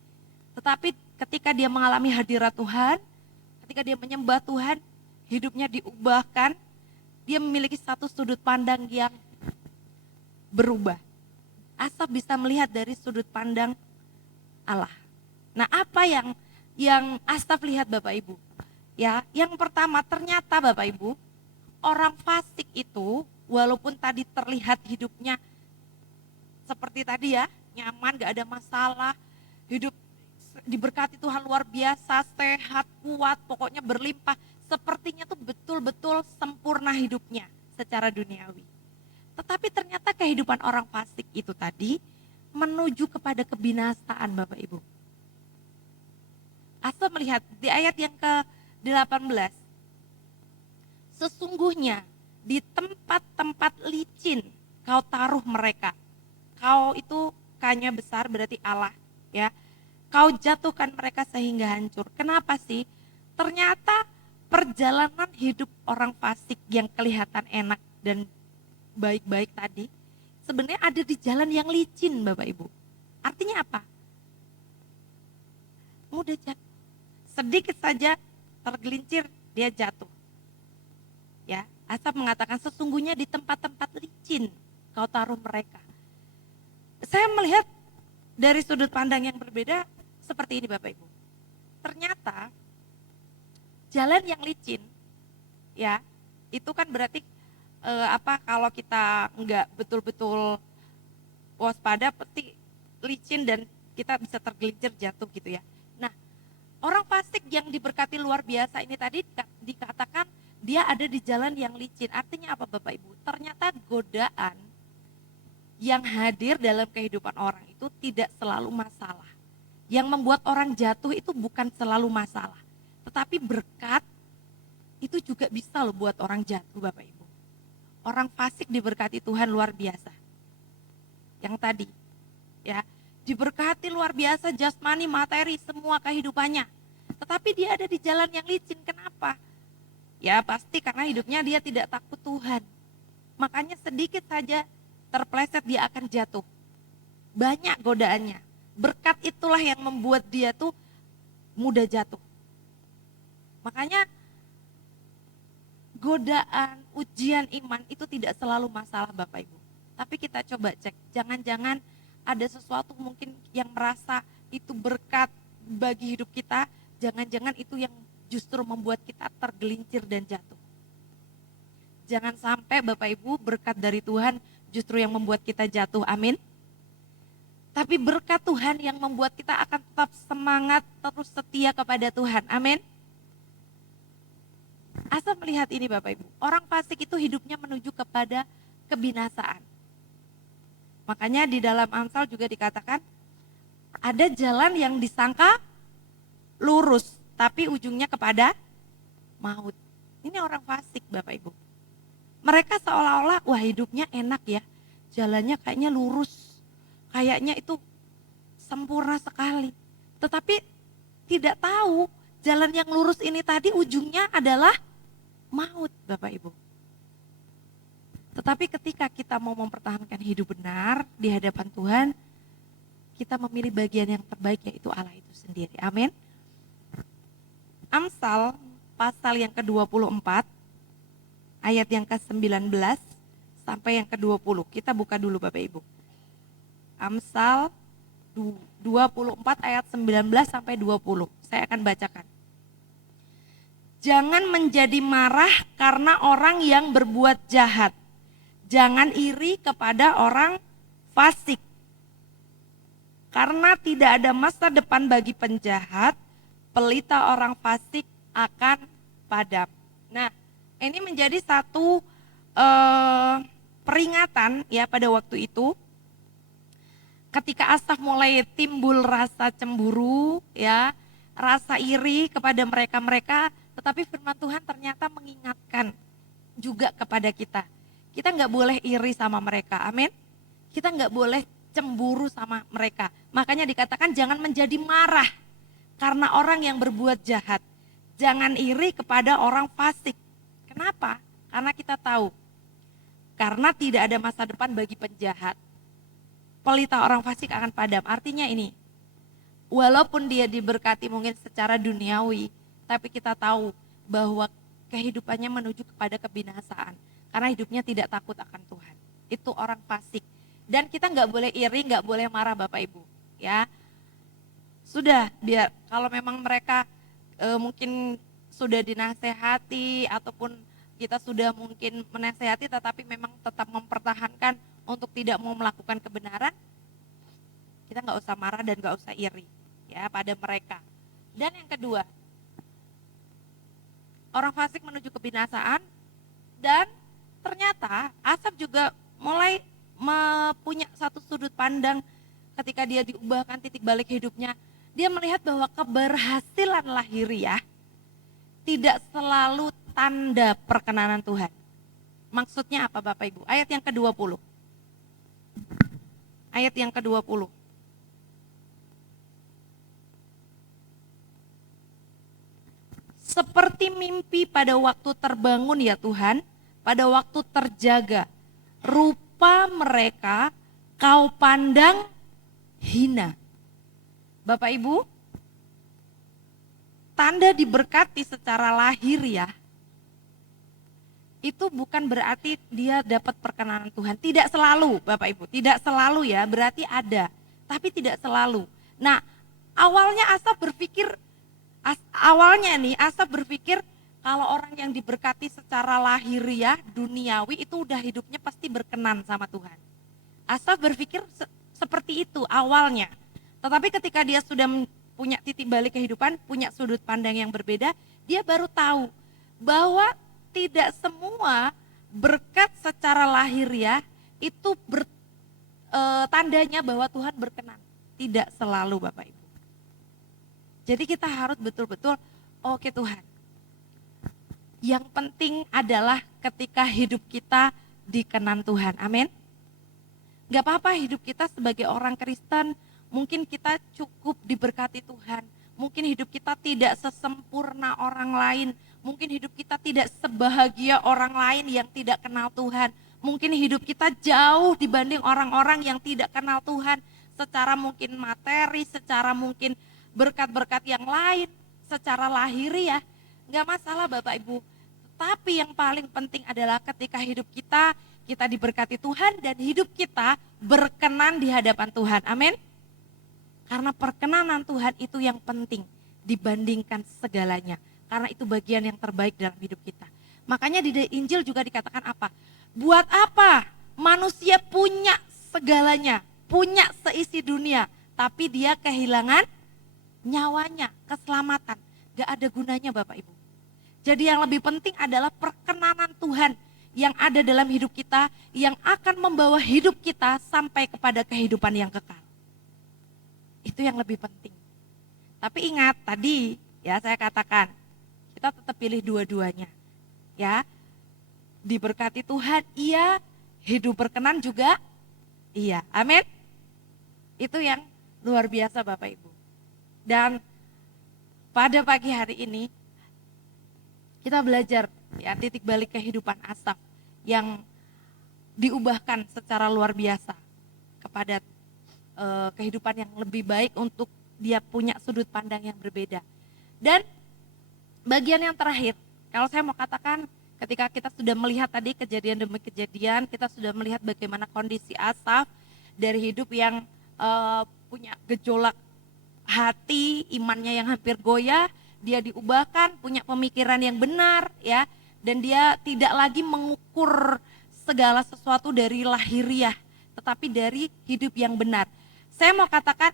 Tetapi ketika dia mengalami hadirat Tuhan, ketika dia menyembah Tuhan, hidupnya diubahkan, dia memiliki satu sudut pandang yang berubah. Asaf bisa melihat dari sudut pandang Allah. Nah, apa yang Asaf lihat Bapak Ibu? Ya, yang pertama ternyata Bapak Ibu, orang fasik itu walaupun tadi terlihat hidupnya seperti tadi ya, nyaman, gak ada masalah, hidup diberkati Tuhan luar biasa, sehat, kuat, pokoknya berlimpah. Sepertinya tuh betul-betul sempurna hidupnya secara duniawi. Tetapi ternyata kehidupan orang fasik itu tadi menuju kepada kebinasaan Bapak Ibu. Asal melihat di ayat yang ke-18. Sesungguhnya di tempat-tempat licin kau taruh mereka. Kau itu K-nya besar berarti Allah ya. Kau jatuhkan mereka sehingga hancur. Kenapa sih? Ternyata perjalanan hidup orang fasik yang kelihatan enak dan baik-baik tadi sebenarnya ada di jalan yang licin, Bapak Ibu. Artinya apa? Mudah jatuh. Sedikit saja tergelincir dia jatuh. Ya, Asaf mengatakan sesungguhnya di tempat-tempat licin kau taruh mereka. Saya melihat dari sudut pandang yang berbeda seperti ini Bapak Ibu. Ternyata jalan yang licin, ya itu kan berarti kalau kita nggak betul-betul waspada, pasti licin dan kita bisa tergelincir jatuh gitu ya. Nah, orang fasik yang diberkati luar biasa ini tadi dikatakan dia ada di jalan yang licin. Artinya apa Bapak Ibu? Ternyata godaan yang hadir dalam kehidupan orang itu tidak selalu masalah. Yang membuat orang jatuh itu bukan selalu masalah, tetapi berkat itu juga bisa loh buat orang jatuh Bapak Ibu. Orang fasik diberkati Tuhan luar biasa. Yang tadi ya, diberkati luar biasa jasmani, materi, semua kehidupannya. Tetapi dia ada di jalan yang licin. Kenapa? Ya pasti karena hidupnya dia tidak takut Tuhan. Makanya sedikit saja terpleset dia akan jatuh. Banyak godaannya. Berkat itulah yang membuat dia tuh mudah jatuh. Makanya godaan, ujian iman itu tidak selalu masalah Bapak Ibu. Tapi kita coba cek, jangan-jangan ada sesuatu mungkin yang merasa itu berkat bagi hidup kita, jangan-jangan itu yang justru membuat kita tergelincir dan jatuh. Jangan sampai Bapak Ibu berkat dari Tuhan justru yang membuat kita jatuh, amin. Tapi berkat Tuhan yang membuat kita akan tetap semangat, terus setia kepada Tuhan, amin. Asal melihat ini Bapak Ibu, orang fasik itu hidupnya menuju kepada kebinasaan. Makanya di dalam Amsal juga dikatakan, ada jalan yang disangka lurus, tapi ujungnya kepada maut. Ini orang fasik Bapak Ibu. Mereka seolah-olah, wah hidupnya enak ya, jalannya kayaknya lurus, kayaknya itu sempurna sekali. Tetapi tidak tahu jalan yang lurus ini tadi ujungnya adalah maut Bapak Ibu. Tetapi ketika kita mau mempertahankan hidup benar di hadapan Tuhan, kita memilih bagian yang terbaik yaitu Allah itu sendiri. Amin. Amsal pasal yang ke-24 ayat yang ke-19 sampai yang ke-20. Kita buka dulu Bapak Ibu. Amsal 24 ayat 19 sampai 20. Saya akan bacakan. Jangan menjadi marah karena orang yang berbuat jahat. Jangan iri kepada orang fasik. Karena tidak ada masa depan bagi penjahat, pelita orang fasik akan padam. Nah, ini menjadi satu peringatan ya pada waktu itu. Ketika Asaf mulai timbul rasa cemburu, ya, rasa iri kepada mereka-mereka, tetapi firman Tuhan ternyata mengingatkan juga kepada kita. Kita nggak boleh iri sama mereka, amin. Kita nggak boleh cemburu sama mereka. Makanya dikatakan jangan menjadi marah karena orang yang berbuat jahat. Jangan iri kepada orang fasik. Kenapa? Karena kita tahu, karena tidak ada masa depan bagi penjahat, pelita orang fasik akan padam. Artinya ini, walaupun dia diberkati mungkin secara duniawi, tapi kita tahu bahwa kehidupannya menuju kepada kebinasaan. Karena hidupnya tidak takut akan Tuhan. Itu orang fasik. Dan kita nggak boleh iri, nggak boleh marah Bapak Ibu. Ya, sudah biar kalau memang mereka mungkin sudah dinasehati ataupun kita sudah mungkin menasehati, tetapi memang tetap mempertahankan untuk tidak mau melakukan kebenaran, kita nggak usah marah dan nggak usah iri ya pada mereka. Dan yang kedua, orang fasik menuju kebinasaan, dan ternyata Asaf juga mulai punya satu sudut pandang ketika dia diubahkan titik balik hidupnya. Dia melihat bahwa keberhasilan lahiriah tidak selalu tanda perkenanan Tuhan. Maksudnya apa Bapak Ibu? Ayat yang ke-20. Ayat yang ke-20. Seperti mimpi pada waktu terbangun ya Tuhan, pada waktu terjaga, rupa mereka kau pandang hina. Bapak Ibu, tanda diberkati secara lahiriah itu bukan berarti dia dapat perkenanan Tuhan. Tidak selalu Bapak Ibu, tidak selalu ya, berarti ada, tapi tidak selalu. Nah, awalnya Asaf berpikir kalau orang yang diberkati secara lahiriah, duniawi itu udah hidupnya pasti berkenan sama Tuhan. Asaf berpikir seperti itu awalnya. Tetapi ketika dia sudah punya titik balik kehidupan, punya sudut pandang yang berbeda, dia baru tahu bahwa tidak semua berkat secara lahiriah itu tandanya bahwa Tuhan berkenan. Tidak selalu Bapak Ibu. Jadi kita harus betul-betul, oke Tuhan. Yang penting adalah ketika hidup kita dikenan Tuhan. Amin. Gak apa-apa hidup kita sebagai orang Kristen, mungkin kita cukup diberkati Tuhan. Mungkin hidup kita tidak sesempurna orang lain. Mungkin hidup kita tidak sebahagia orang lain yang tidak kenal Tuhan. Mungkin hidup kita jauh dibanding orang-orang yang tidak kenal Tuhan. Secara mungkin materi, secara mungkin berkat-berkat yang lain, secara lahiriah. Gak masalah Bapak Ibu. Tapi yang paling penting adalah ketika hidup kita diberkati Tuhan dan hidup kita berkenan di hadapan Tuhan. Amin. Karena perkenanan Tuhan itu yang penting dibandingkan segalanya. Karena itu bagian yang terbaik dalam hidup kita. Makanya di Injil juga dikatakan apa? Buat apa manusia punya segalanya, punya seisi dunia, tapi dia kehilangan nyawanya, keselamatan. Gak ada gunanya Bapak Ibu. Jadi yang lebih penting adalah perkenanan Tuhan yang ada dalam hidup kita, yang akan membawa hidup kita sampai kepada kehidupan yang kekal. Itu yang lebih penting. Tapi ingat tadi ya saya katakan, kita tetap pilih dua-duanya. Ya. Diberkati Tuhan, iya. Hidup berkenan juga, iya. Amin. Itu yang luar biasa Bapak Ibu. Dan pada pagi hari ini kita belajar ya titik balik kehidupan Asaf yang diubahkan secara luar biasa kepada kehidupan yang lebih baik untuk dia punya sudut pandang yang berbeda. Dan bagian yang terakhir, kalau saya mau katakan ketika kita sudah melihat tadi kejadian demi kejadian, kita sudah melihat bagaimana kondisi Asaf dari hidup yang punya gejolak hati, imannya yang hampir goyah, dia diubahkan, punya pemikiran yang benar ya, dan dia tidak lagi mengukur segala sesuatu dari lahiriah, tetapi dari hidup yang benar. Saya mau katakan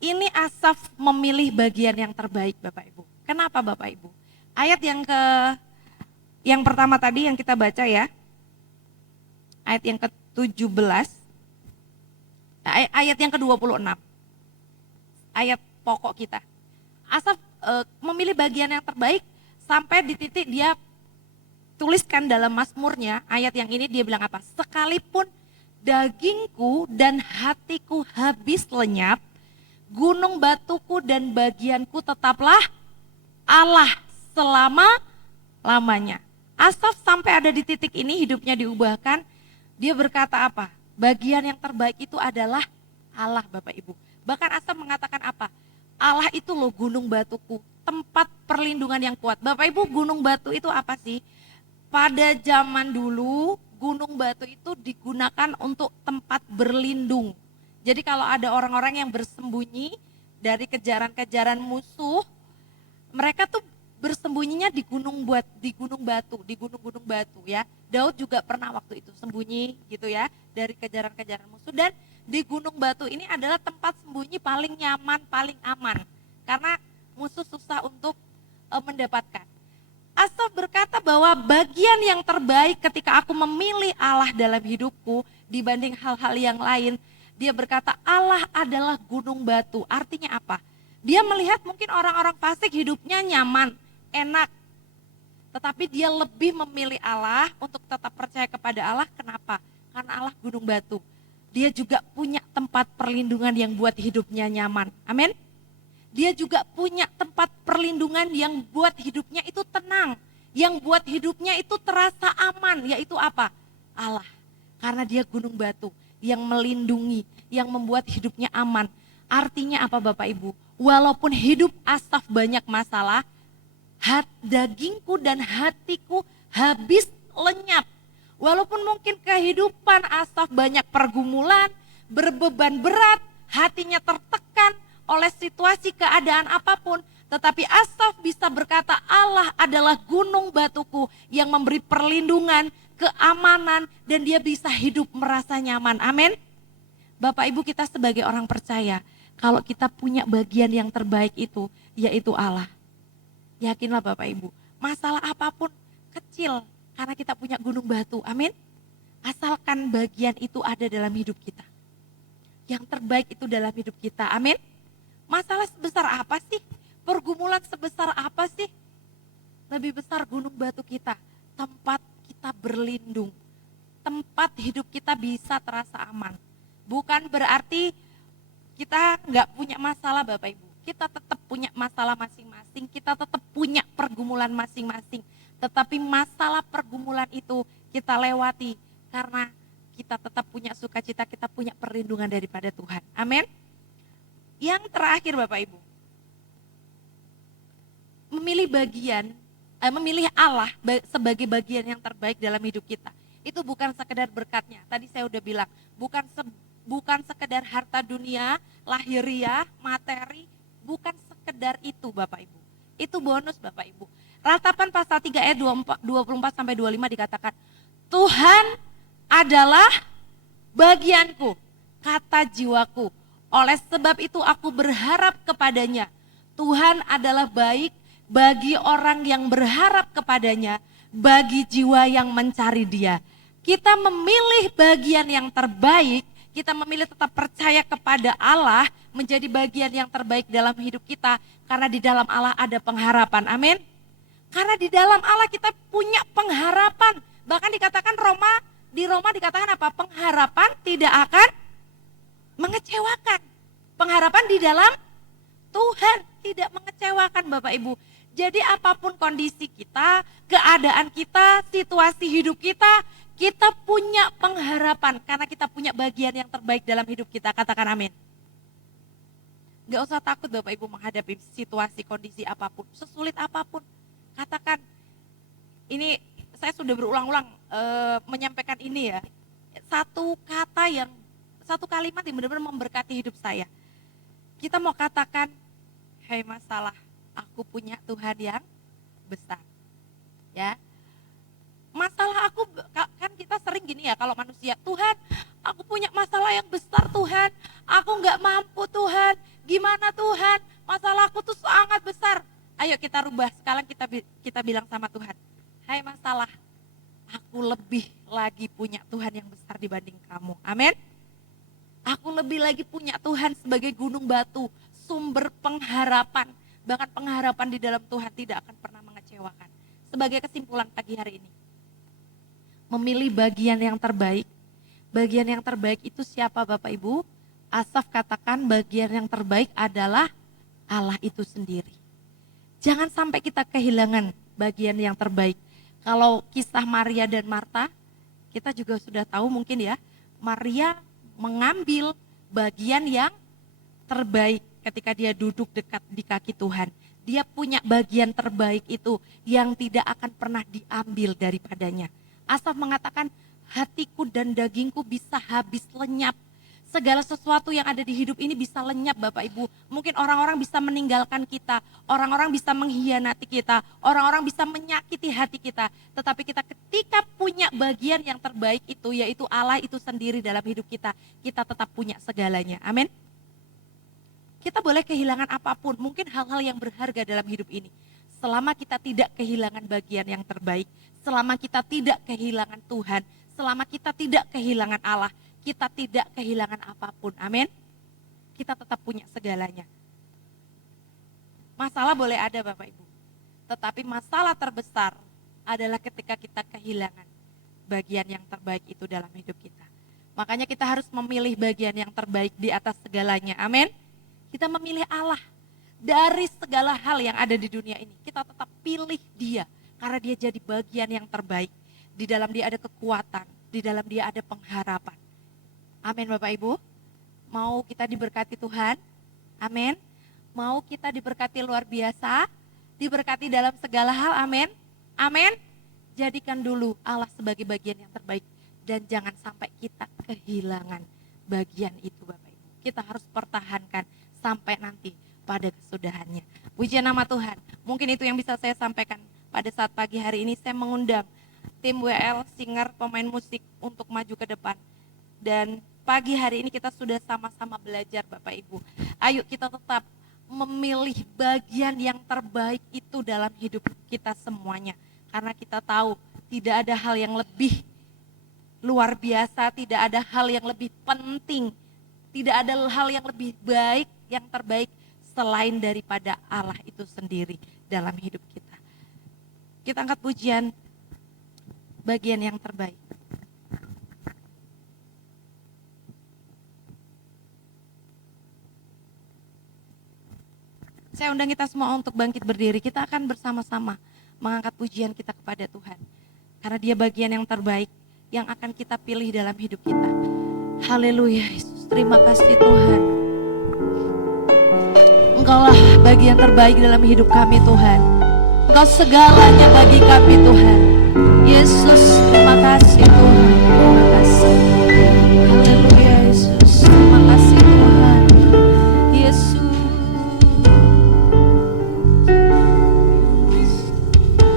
ini Asaf memilih bagian yang terbaik Bapak Ibu. Kenapa Bapak Ibu? Ayat yang pertama tadi yang kita baca ya, ayat yang ke-17, ayat yang ke-26, ayat pokok kita. Asaf memilih bagian yang terbaik sampai di titik dia tuliskan dalam Mazmurnya, ayat yang ini dia bilang apa? Sekalipun dagingku dan hatiku habis lenyap, gunung batuku dan bagianku tetaplah Allah selama-lamanya. Asaf sampai ada di titik ini hidupnya diubahkan, dia berkata apa? Bagian yang terbaik itu adalah Allah Bapak Ibu. Bahkan Asaf mengatakan apa? Allah itu loh gunung batuku, tempat perlindungan yang kuat. Bapak Ibu, gunung batu itu apa sih? Pada zaman dulu gunung batu itu digunakan untuk tempat berlindung. Jadi kalau ada orang-orang yang bersembunyi dari kejaran-kejaran musuh, mereka tuh bersembunyinya di gunung gunung-gunung batu ya. Daud juga pernah waktu itu sembunyi gitu ya dari kejaran-kejaran musuh, dan di gunung batu ini adalah tempat sembunyi paling nyaman, paling aman karena musuh susah untuk mendapatkan. Asaf berkata bahwa bagian yang terbaik ketika aku memilih Allah dalam hidupku dibanding hal-hal yang lain, dia berkata Allah adalah gunung batu. Artinya apa? Dia melihat mungkin orang-orang fasik hidupnya nyaman, enak, tetapi dia lebih memilih Allah untuk tetap percaya kepada Allah. Kenapa? Karena Allah gunung batu. Dia juga punya tempat perlindungan yang buat hidupnya nyaman. Amin. Dia juga punya tempat perlindungan yang buat hidupnya itu tenang. Yang buat hidupnya itu terasa aman, yaitu apa? Allah. Karena dia gunung batu yang melindungi, yang membuat hidupnya aman. Artinya apa Bapak Ibu? Walaupun hidup Asaf banyak masalah, dagingku dan hatiku habis lenyap. Walaupun mungkin kehidupan Asaf banyak pergumulan, berbeban berat, hatinya tertekan oleh situasi keadaan apapun, tetapi Asaf bisa berkata Allah adalah gunung batuku yang memberi perlindungan, keamanan, dan dia bisa hidup merasa nyaman. Amin. Bapak Ibu, kita sebagai orang percaya, kalau kita punya bagian yang terbaik itu, yaitu Allah. Yakinlah Bapak Ibu, masalah apapun kecil karena kita punya gunung batu. Amin. Asalkan bagian itu ada dalam hidup kita. Yang terbaik itu dalam hidup kita. Amin. Masalah sebesar apa sih? Pergumulan sebesar apa sih? Lebih besar gunung batu kita. Tempat kita berlindung. Tempat hidup kita bisa terasa aman. Bukan berarti kita nggak punya masalah Bapak Ibu. Kita tetap punya masalah masing-masing. Kita tetap punya pergumulan masing-masing. Tetapi masalah pergumulan itu kita lewati karena kita tetap punya sukacita, kita punya perlindungan daripada Tuhan. Amin. Yang terakhir Bapak Ibu, memilih Allah sebagai bagian yang terbaik dalam hidup kita. Itu bukan sekedar berkatnya. Tadi saya udah bilang, bukan sekedar harta dunia, lahiriah, materi, bukan sekedar itu Bapak Ibu. Itu bonus Bapak Ibu. Ratapan pasal 3 ayat 24 sampai 25 dikatakan, Tuhan adalah bagianku, kata jiwaku. Oleh sebab itu aku berharap kepadanya. Tuhan adalah baik bagi orang yang berharap kepadanya, bagi jiwa yang mencari Dia. Kita memilih bagian yang terbaik, kita memilih tetap percaya kepada Allah menjadi bagian yang terbaik dalam hidup kita, karena di dalam Allah ada pengharapan. Amin. Karena di dalam Allah kita punya pengharapan. Bahkan dikatakan di Roma dikatakan apa? Pengharapan tidak akan mengecewakan. Pengharapan di dalam Tuhan tidak mengecewakan Bapak Ibu. Jadi apapun kondisi kita, keadaan kita, situasi hidup kita, kita punya pengharapan karena kita punya bagian yang terbaik dalam hidup kita. Katakan amin. Gak usah takut Bapak Ibu menghadapi situasi, kondisi apapun, sesulit apapun. Katakan, ini saya sudah berulang-ulang menyampaikan ini ya. Satu kalimat yang benar-benar memberkati hidup saya. Kita mau katakan, hei masalah, aku punya Tuhan yang besar. Ya, masalah aku, kan kita sering gini ya kalau manusia, Tuhan aku punya masalah yang besar Tuhan, aku gak mampu Tuhan, gimana Tuhan, masalahku tuh sangat besar. Ayo kita rubah, sekarang kita bilang sama Tuhan, hai masalah, aku lebih lagi punya Tuhan yang besar dibanding kamu. Amin. Aku lebih lagi punya Tuhan sebagai gunung batu, sumber pengharapan. Bahkan pengharapan di dalam Tuhan tidak akan pernah mengecewakan. Sebagai kesimpulan pagi hari ini, memilih bagian yang terbaik. Bagian yang terbaik itu siapa Bapak Ibu? Asaf katakan bagian yang terbaik adalah Allah itu sendiri. Jangan sampai kita kehilangan bagian yang terbaik. Kalau kisah Maria dan Marta, kita juga sudah tahu mungkin ya, Maria mengambil bagian yang terbaik ketika dia duduk dekat di kaki Tuhan. Dia punya bagian terbaik itu yang tidak akan pernah diambil daripadanya. Asaf mengatakan, hatiku dan dagingku bisa habis lenyap. Segala sesuatu yang ada di hidup ini bisa lenyap Bapak Ibu. Mungkin orang-orang bisa meninggalkan kita, orang-orang bisa mengkhianati kita, orang-orang bisa menyakiti hati kita. Tetapi kita ketika punya bagian yang terbaik itu, yaitu Allah itu sendiri dalam hidup kita, kita tetap punya segalanya. Amin. Kita boleh kehilangan apapun, mungkin hal-hal yang berharga dalam hidup ini. Selama kita tidak kehilangan bagian yang terbaik, selama kita tidak kehilangan Tuhan, selama kita tidak kehilangan Allah, kita tidak kehilangan apapun. Amin. Kita tetap punya segalanya. Masalah boleh ada Bapak Ibu. Tetapi masalah terbesar adalah ketika kita kehilangan bagian yang terbaik itu dalam hidup kita. Makanya kita harus memilih bagian yang terbaik di atas segalanya. Amin. Kita memilih Allah. Dari segala hal yang ada di dunia ini, kita tetap pilih Dia. Karena dia jadi bagian yang terbaik. Di dalam dia ada kekuatan, di dalam dia ada pengharapan. Amin Bapak Ibu. Mau kita diberkati Tuhan? Amin. Mau kita diberkati luar biasa, diberkati dalam segala hal, amin. Amin. Jadikan dulu Allah sebagai bagian yang terbaik dan jangan sampai kita kehilangan bagian itu Bapak Ibu. Kita harus pertahankan sampai nanti pada kesudahannya. Puji nama Tuhan. Mungkin itu yang bisa saya sampaikan pada saat pagi hari ini. Saya mengundang tim WL, singer, pemain musik untuk maju ke depan. Dan pagi hari ini kita sudah sama-sama belajar Bapak Ibu. Ayo kita tetap memilih bagian yang terbaik itu dalam hidup kita semuanya. Karena kita tahu tidak ada hal yang lebih luar biasa, tidak ada hal yang lebih penting, tidak ada hal yang lebih baik, yang terbaik selain daripada Allah itu sendiri dalam hidup kita. Kita angkat pujian bagian yang terbaik. Saya undang kita semua untuk bangkit berdiri. Kita akan bersama-sama mengangkat pujian kita kepada Tuhan. Karena dia bagian yang terbaik yang akan kita pilih dalam hidup kita. Haleluya Yesus, terima kasih Tuhan. Engkaulah bagian terbaik dalam hidup kami Tuhan. Engkau segalanya bagi kami Tuhan. Yesus, terima kasih Tuhan. Terima kasih. Haleluya Yesus, terima kasih Tuhan. Yesus.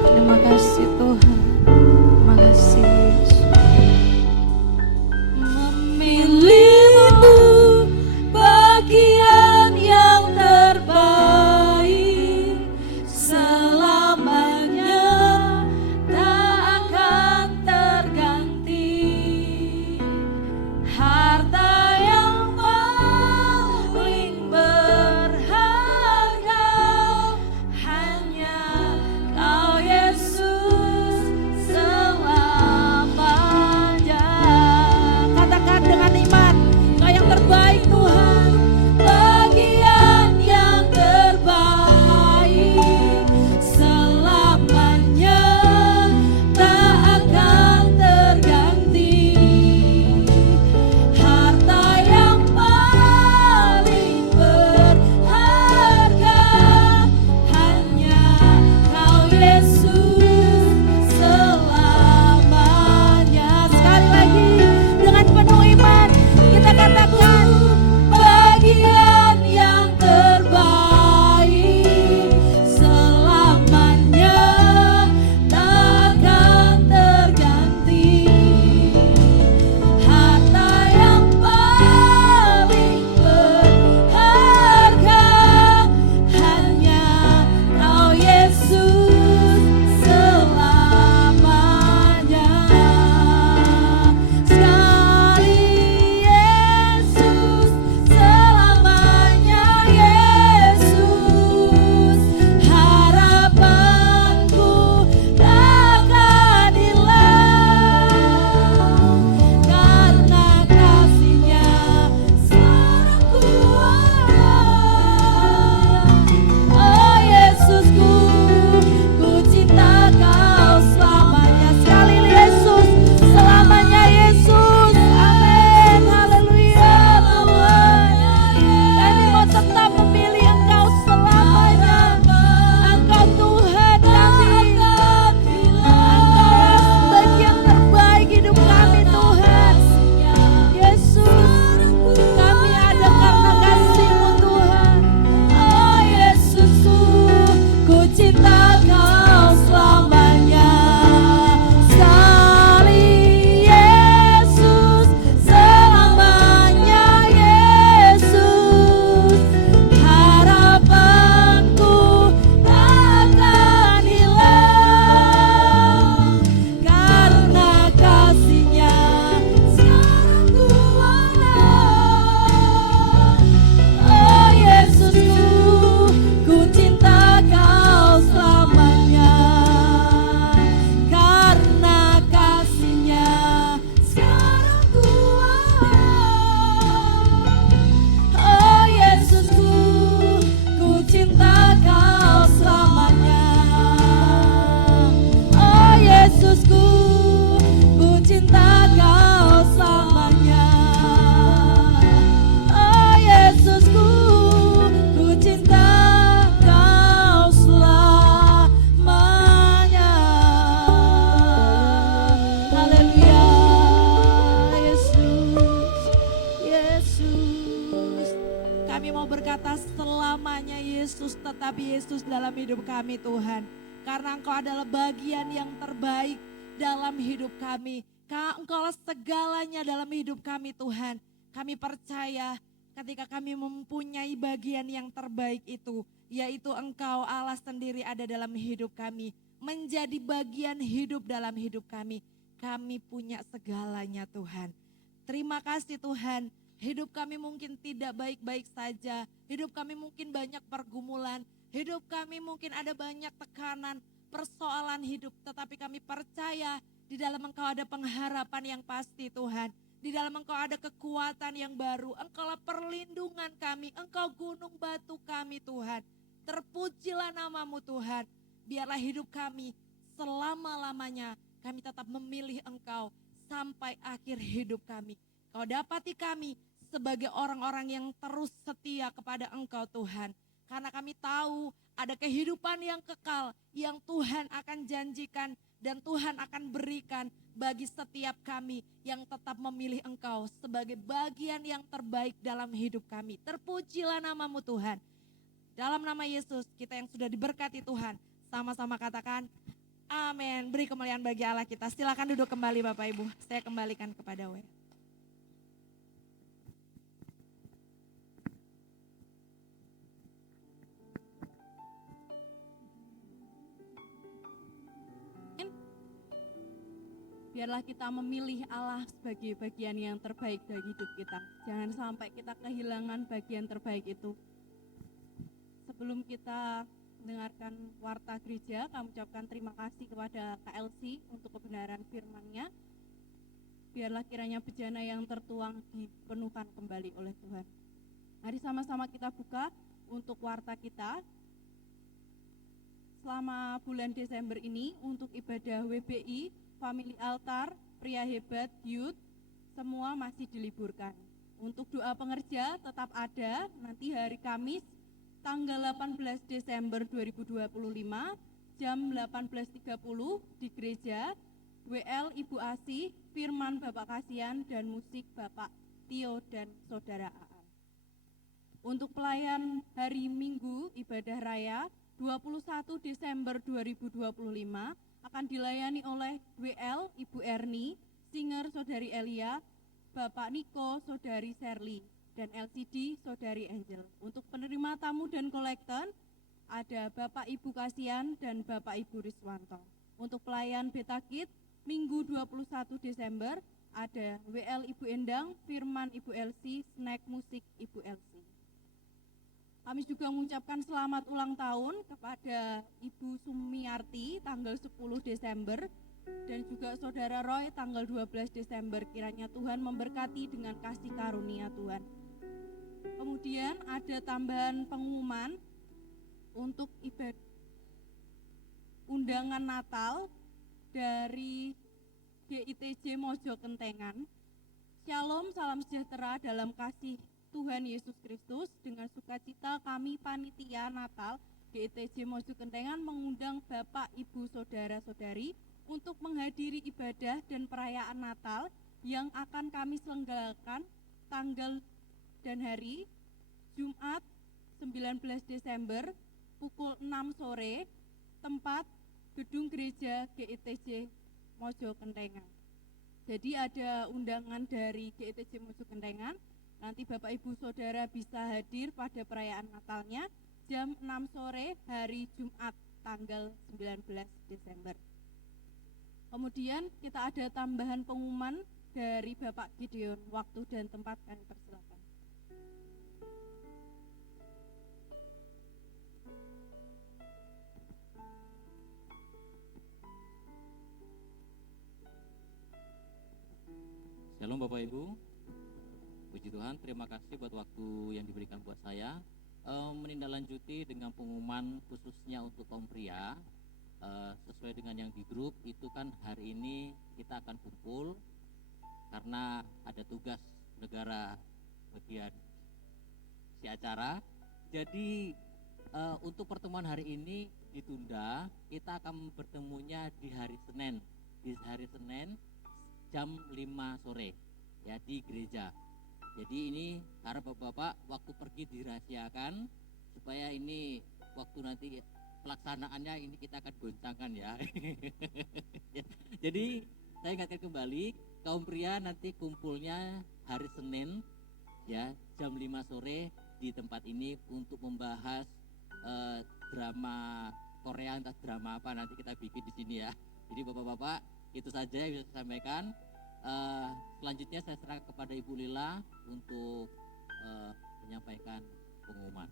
Terima kasih Tuhan. Terima kasih Yesus. Memilihmu bagian yang terbaik selamanya tak akan terganti. mau berkata selamanya Yesus, tetapi Yesus dalam hidup kami Tuhan. Karena Engkau adalah bagian yang terbaik dalam hidup kami. Engkaulah segalanya dalam hidup kami Tuhan. Kami percaya ketika kami mempunyai bagian yang terbaik itu, yaitu Engkau Allah sendiri ada dalam hidup kami. Menjadi bagian hidup dalam hidup kami. Kami punya segalanya Tuhan. Terima kasih Tuhan. Hidup kami mungkin tidak baik-baik saja. Hidup kami mungkin banyak pergumulan. Hidup kami mungkin ada banyak tekanan, persoalan hidup. Tetapi kami percaya di dalam Engkau ada pengharapan yang pasti Tuhan. Di dalam Engkau ada kekuatan yang baru. Engkaulah perlindungan kami. Engkau gunung batu kami Tuhan. Terpujilah namamu Tuhan. Biarlah hidup kami selama-lamanya kami tetap memilih Engkau sampai akhir hidup kami. Kau dapati kami sebagai orang-orang yang terus setia kepada Engkau Tuhan. Karena kami tahu ada kehidupan yang kekal yang Tuhan akan janjikan dan Tuhan akan berikan bagi setiap kami yang tetap memilih Engkau sebagai bagian yang terbaik dalam hidup kami. Terpujilah namamu Tuhan. Dalam nama Yesus kita yang sudah diberkati Tuhan, sama-sama katakan amin. Beri kemuliaan bagi Allah kita. Silakan duduk kembali Bapak Ibu. Saya kembalikan kepada W. Biarlah kita memilih Allah sebagai bagian yang terbaik dari hidup kita. Jangan sampai kita kehilangan bagian terbaik itu. Sebelum kita mendengarkan warta gereja, kami ucapkan terima kasih kepada KLC untuk kebenaran firman-Nya. Biarlah kiranya bejana yang tertuang dipenuhkan kembali oleh Tuhan. Mari sama-sama kita buka untuk warta kita. Selama bulan Desember ini untuk ibadah WBI, Family Altar, Pria Hebat, Youth, semua masih diliburkan. Untuk doa pengerja tetap ada nanti hari Kamis tanggal 18 Desember 2025 jam 18.30 di gereja WL Ibu Asih, firman Bapak Kasihan dan musik Bapak Tio dan Saudara Aan. Untuk pelayan hari Minggu ibadah raya 21 Desember 2025 akan dilayani oleh WL Ibu Erni, singer Saudari Elia, Bapak Niko, Saudari Serly, dan LCD Saudari Angel. Untuk penerima tamu dan kolektor ada Bapak Ibu Kasihan dan Bapak Ibu Riswanto. Untuk pelayan Betakit Minggu 21 Desember ada WL Ibu Endang, Firman Ibu Elsi, snack musik Ibu Elsi. Kami juga mengucapkan selamat ulang tahun kepada Ibu Sumiarti tanggal 10 Desember dan juga Saudara Roy tanggal 12 Desember. Kiranya Tuhan memberkati dengan kasih karunia Tuhan. Kemudian ada tambahan pengumuman untuk ibadah undangan Natal dari GITJ Mojo Kentengan. Shalom, salam sejahtera dalam kasih Tuhan Yesus Kristus. Dengan sukacita kami panitia Natal GITJ Mojo Kentengan mengundang Bapak, Ibu, Saudara-saudari untuk menghadiri ibadah dan perayaan Natal yang akan kami selenggarakan tanggal dan hari Jumat 19 Desember pukul 6 sore, tempat gedung gereja GITJ Mojo Kentengan. Jadi ada undangan dari GITJ Mojo Kentengan. Nanti Bapak Ibu Saudara bisa hadir pada perayaan Natalnya jam 6 sore hari Jumat tanggal 19 Desember. Kemudian kita ada tambahan pengumuman dari Bapak Gideon. Waktu dan tempat kami persilakan. Shalom Bapak Ibu. Puji Tuhan, terima kasih buat waktu yang diberikan buat saya. Menindaklanjuti dengan pengumuman khususnya untuk kaum pria, sesuai dengan yang di grup itu kan hari ini kita akan kumpul karena ada tugas negara bagian si acara. Jadi untuk pertemuan hari ini ditunda, kita akan bertemunya di hari Senin jam 5 sore ya di gereja. Jadi ini harap Bapak-bapak waktu pergi dirahasiakan supaya ini waktu nanti pelaksanaannya ini kita akan goncangkan ya. Jadi saya ingatkan kembali, kaum pria nanti kumpulnya hari Senin ya jam 5 sore di tempat ini untuk membahas drama Korea, entah drama apa nanti kita bikin di sini ya. Jadi Bapak-bapak itu saja yang bisa saya sampaikan. Selanjutnya saya serahkan kepada Ibu Lila untuk menyampaikan pengumuman.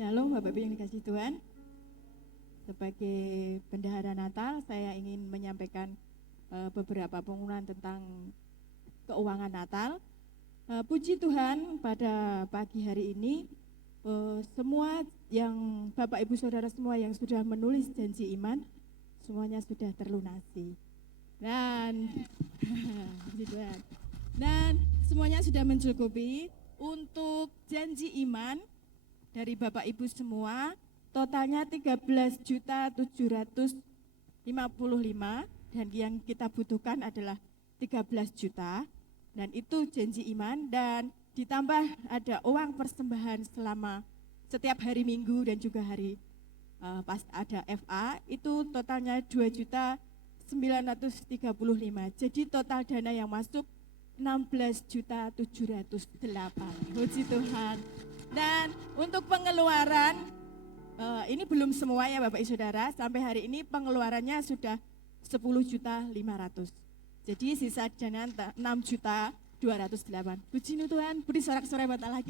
Shalom Bapak Ibu yang dikasihi Tuhan. Sebagai bendahara Natal, saya ingin menyampaikan beberapa pengumuman tentang keuangan Natal. Puji Tuhan, pada pagi hari ini semua yang Bapak Ibu Saudara semua yang sudah menulis janji iman, semuanya sudah terlunasi. Dan puji Tuhan. Dan semuanya sudah mencukupi untuk janji iman dari Bapak Ibu semua. Totalnya 13.755 dan yang kita butuhkan adalah 13 juta, dan itu janji iman, dan ditambah ada uang persembahan selama setiap hari Minggu dan juga hari pas ada FA, itu totalnya 2.935. Jadi total dana yang masuk 16.708. Puji Tuhan. Dan untuk pengeluaran ini belum semua ya Bapak Ibu Saudara, sampai hari ini pengeluarannya sudah 10.500.000. Jadi sisa dana 6.208. Puji Tuhan, beri sorak-sorai buat Allah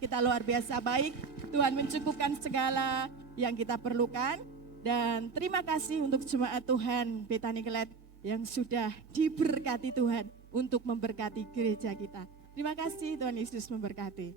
kita luar biasa baik. Tuhan mencukupkan segala yang kita perlukan, dan terima kasih untuk jemaat Tuhan Betani Kelet yang sudah diberkati Tuhan untuk memberkati gereja kita. Terima kasih, Tuhan Yesus memberkati.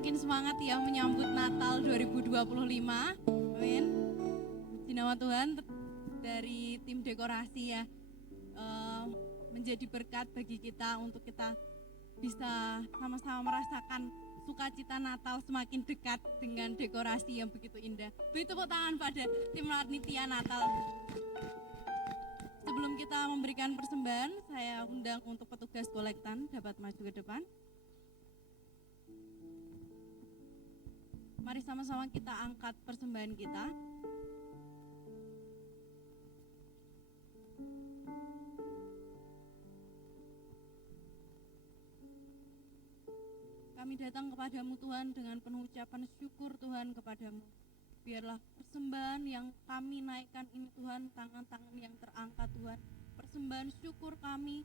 Semakin semangat ya menyambut Natal 2025. Amin. Di nama Tuhan, dari tim dekorasi ya, menjadi berkat bagi kita untuk kita bisa sama-sama merasakan sukacita Natal semakin dekat dengan dekorasi yang begitu indah. Beri tepuk tangan pada tim panitia Natal. Sebelum kita memberikan persembahan, saya undang untuk petugas kolektan dapat maju ke depan. Mari sama-sama kita angkat persembahan kita. Kami datang kepadamu Tuhan dengan penuh ucapan syukur Tuhan kepadamu. Biarlah persembahan yang kami naikkan ini Tuhan, tangan-tangan yang terangkat Tuhan, persembahan syukur kami,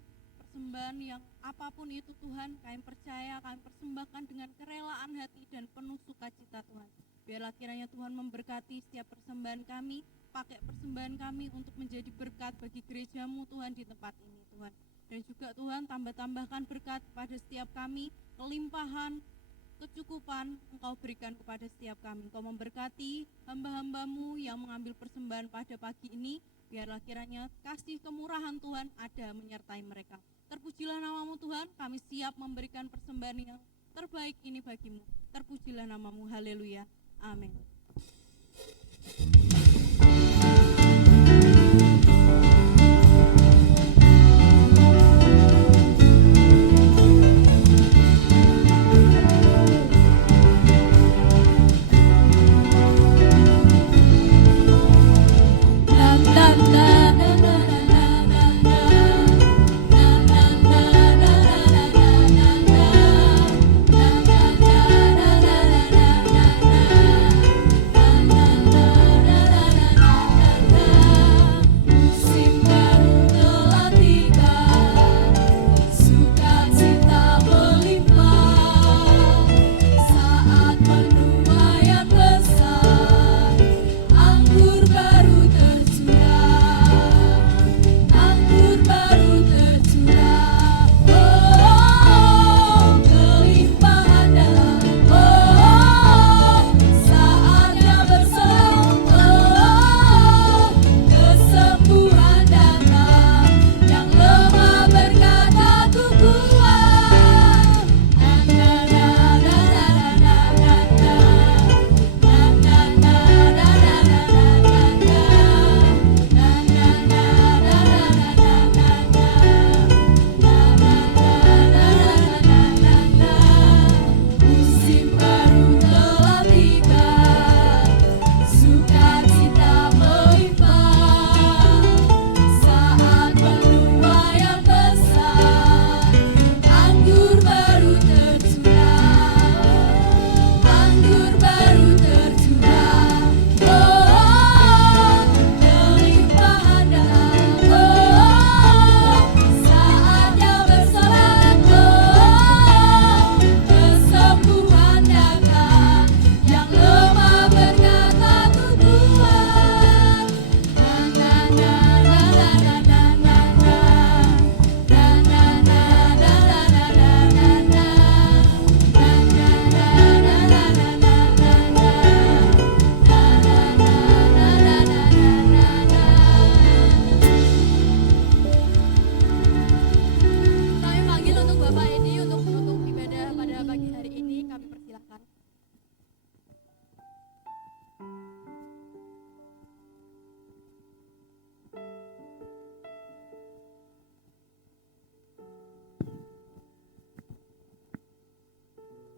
persembahan yang apapun itu Tuhan, kami percaya, kami persembahkan dengan kerelaan hati dan penuh sukacita Tuhan. Biarlah kiranya Tuhan memberkati setiap persembahan kami, pakai persembahan kami untuk menjadi berkat bagi gereja-Mu Tuhan di tempat ini Tuhan. Dan juga Tuhan tambah-tambahkan berkat pada setiap kami, kelimpahan, kecukupan Engkau berikan kepada setiap kami. Engkau memberkati hamba-hamba-Mu yang mengambil persembahan pada pagi ini. Biarlah kiranya kasih kemurahan Tuhan ada menyertai mereka. Terpujilah nama-Mu Tuhan, kami siap memberikan persembahan yang terbaik ini bagi-Mu. Terpujilah nama-Mu, haleluya, amin.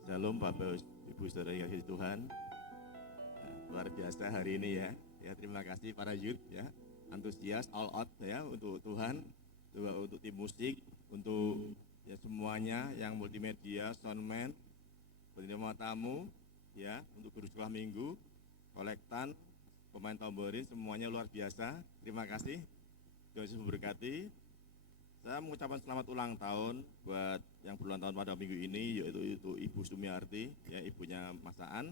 Shalom Bapak Ibu Saudara yang kasih Tuhan. Luar biasa hari ini ya. Ya terima kasih para youth ya, antusias all out ya untuk Tuhan, juga untuk tim musik, untuk ya semuanya yang multimedia, soundman, penerima tamu ya, untuk guru sekolah minggu, kolektan, pemain tamborin, semuanya luar biasa. Terima kasih. Tuhan Yesus memberkati. Saya mengucapkan selamat ulang tahun buat yang berulang tahun pada minggu ini, yaitu Ibu Sumiarti, ya ibunya Mas Aan,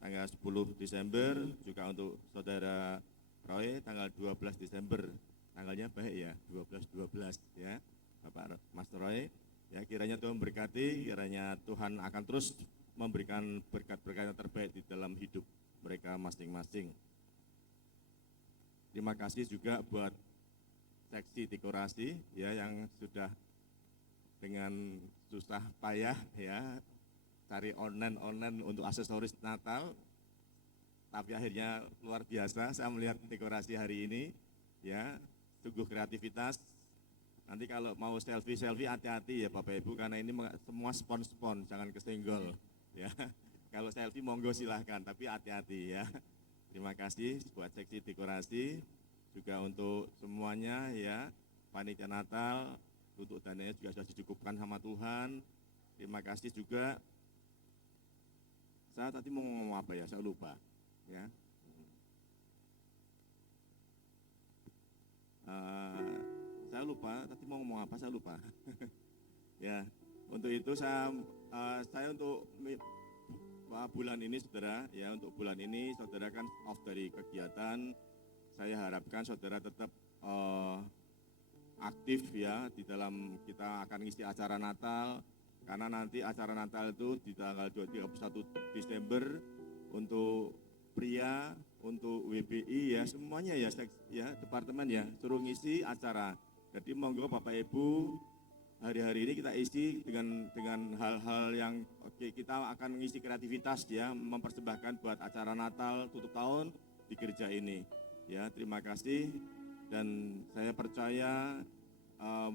tanggal 10 Desember, juga untuk Saudara Roy, tanggal 12 Desember, tanggalnya baik ya, 12-12 ya, Bapak Mas Roy, ya kiranya Tuhan berkati, kiranya Tuhan akan terus memberikan berkat-berkat yang terbaik di dalam hidup mereka masing-masing. Terima kasih juga buat seksi dekorasi ya yang sudah dengan susah payah ya cari online untuk aksesoris Natal, tapi akhirnya luar biasa saya melihat dekorasi hari ini ya, sungguh kreativitas. Nanti kalau mau selfie hati-hati ya Bapak Ibu, karena ini semua spon, jangan kesenggol ya. Kalau selfie monggo silahkan, tapi hati-hati ya. Terima kasih buat seksi dekorasi, juga untuk semuanya ya, panitia Natal, untuk dananya juga sudah dicukupkan sama Tuhan. Terima kasih juga. Saya tadi mau ngomong apa ya, saya lupa ya. Saya lupa tadi mau ngomong apa, saya lupa. Ya, untuk itu saya untuk bulan ini saudara, ya untuk bulan ini saudara kan off dari kegiatan. Saya harapkan saudara tetap aktif ya di dalam kita akan ngisi acara Natal, karena nanti acara Natal itu di tanggal 31 Desember untuk pria, untuk WBI ya semuanya ya, ya departemen ya suruh ngisi acara. Jadi monggo Bapak Ibu, hari-hari ini kita isi dengan hal-hal yang oke, kita akan mengisi kreativitas ya, mempersembahkan buat acara Natal tutup tahun di gereja ini. Ya, terima kasih, dan saya percaya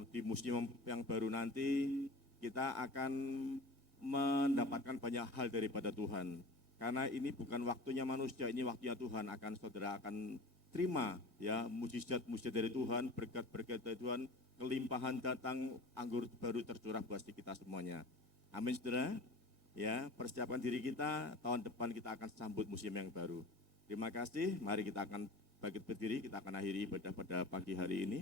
di musim yang baru nanti kita akan mendapatkan banyak hal daripada Tuhan. Karena ini bukan waktunya manusia, ini waktunya Tuhan. Saudara akan terima ya mujizat-mujizat dari Tuhan, berkat-berkat dari Tuhan, kelimpahan datang, anggur baru tercurah buat kita semuanya. Amin saudara. Ya, persiapkan diri kita, tahun depan kita akan sambut musim yang baru. Terima kasih, mari kita akan bangkit berdiri, kita akan akhiri ibadah pada pagi hari ini.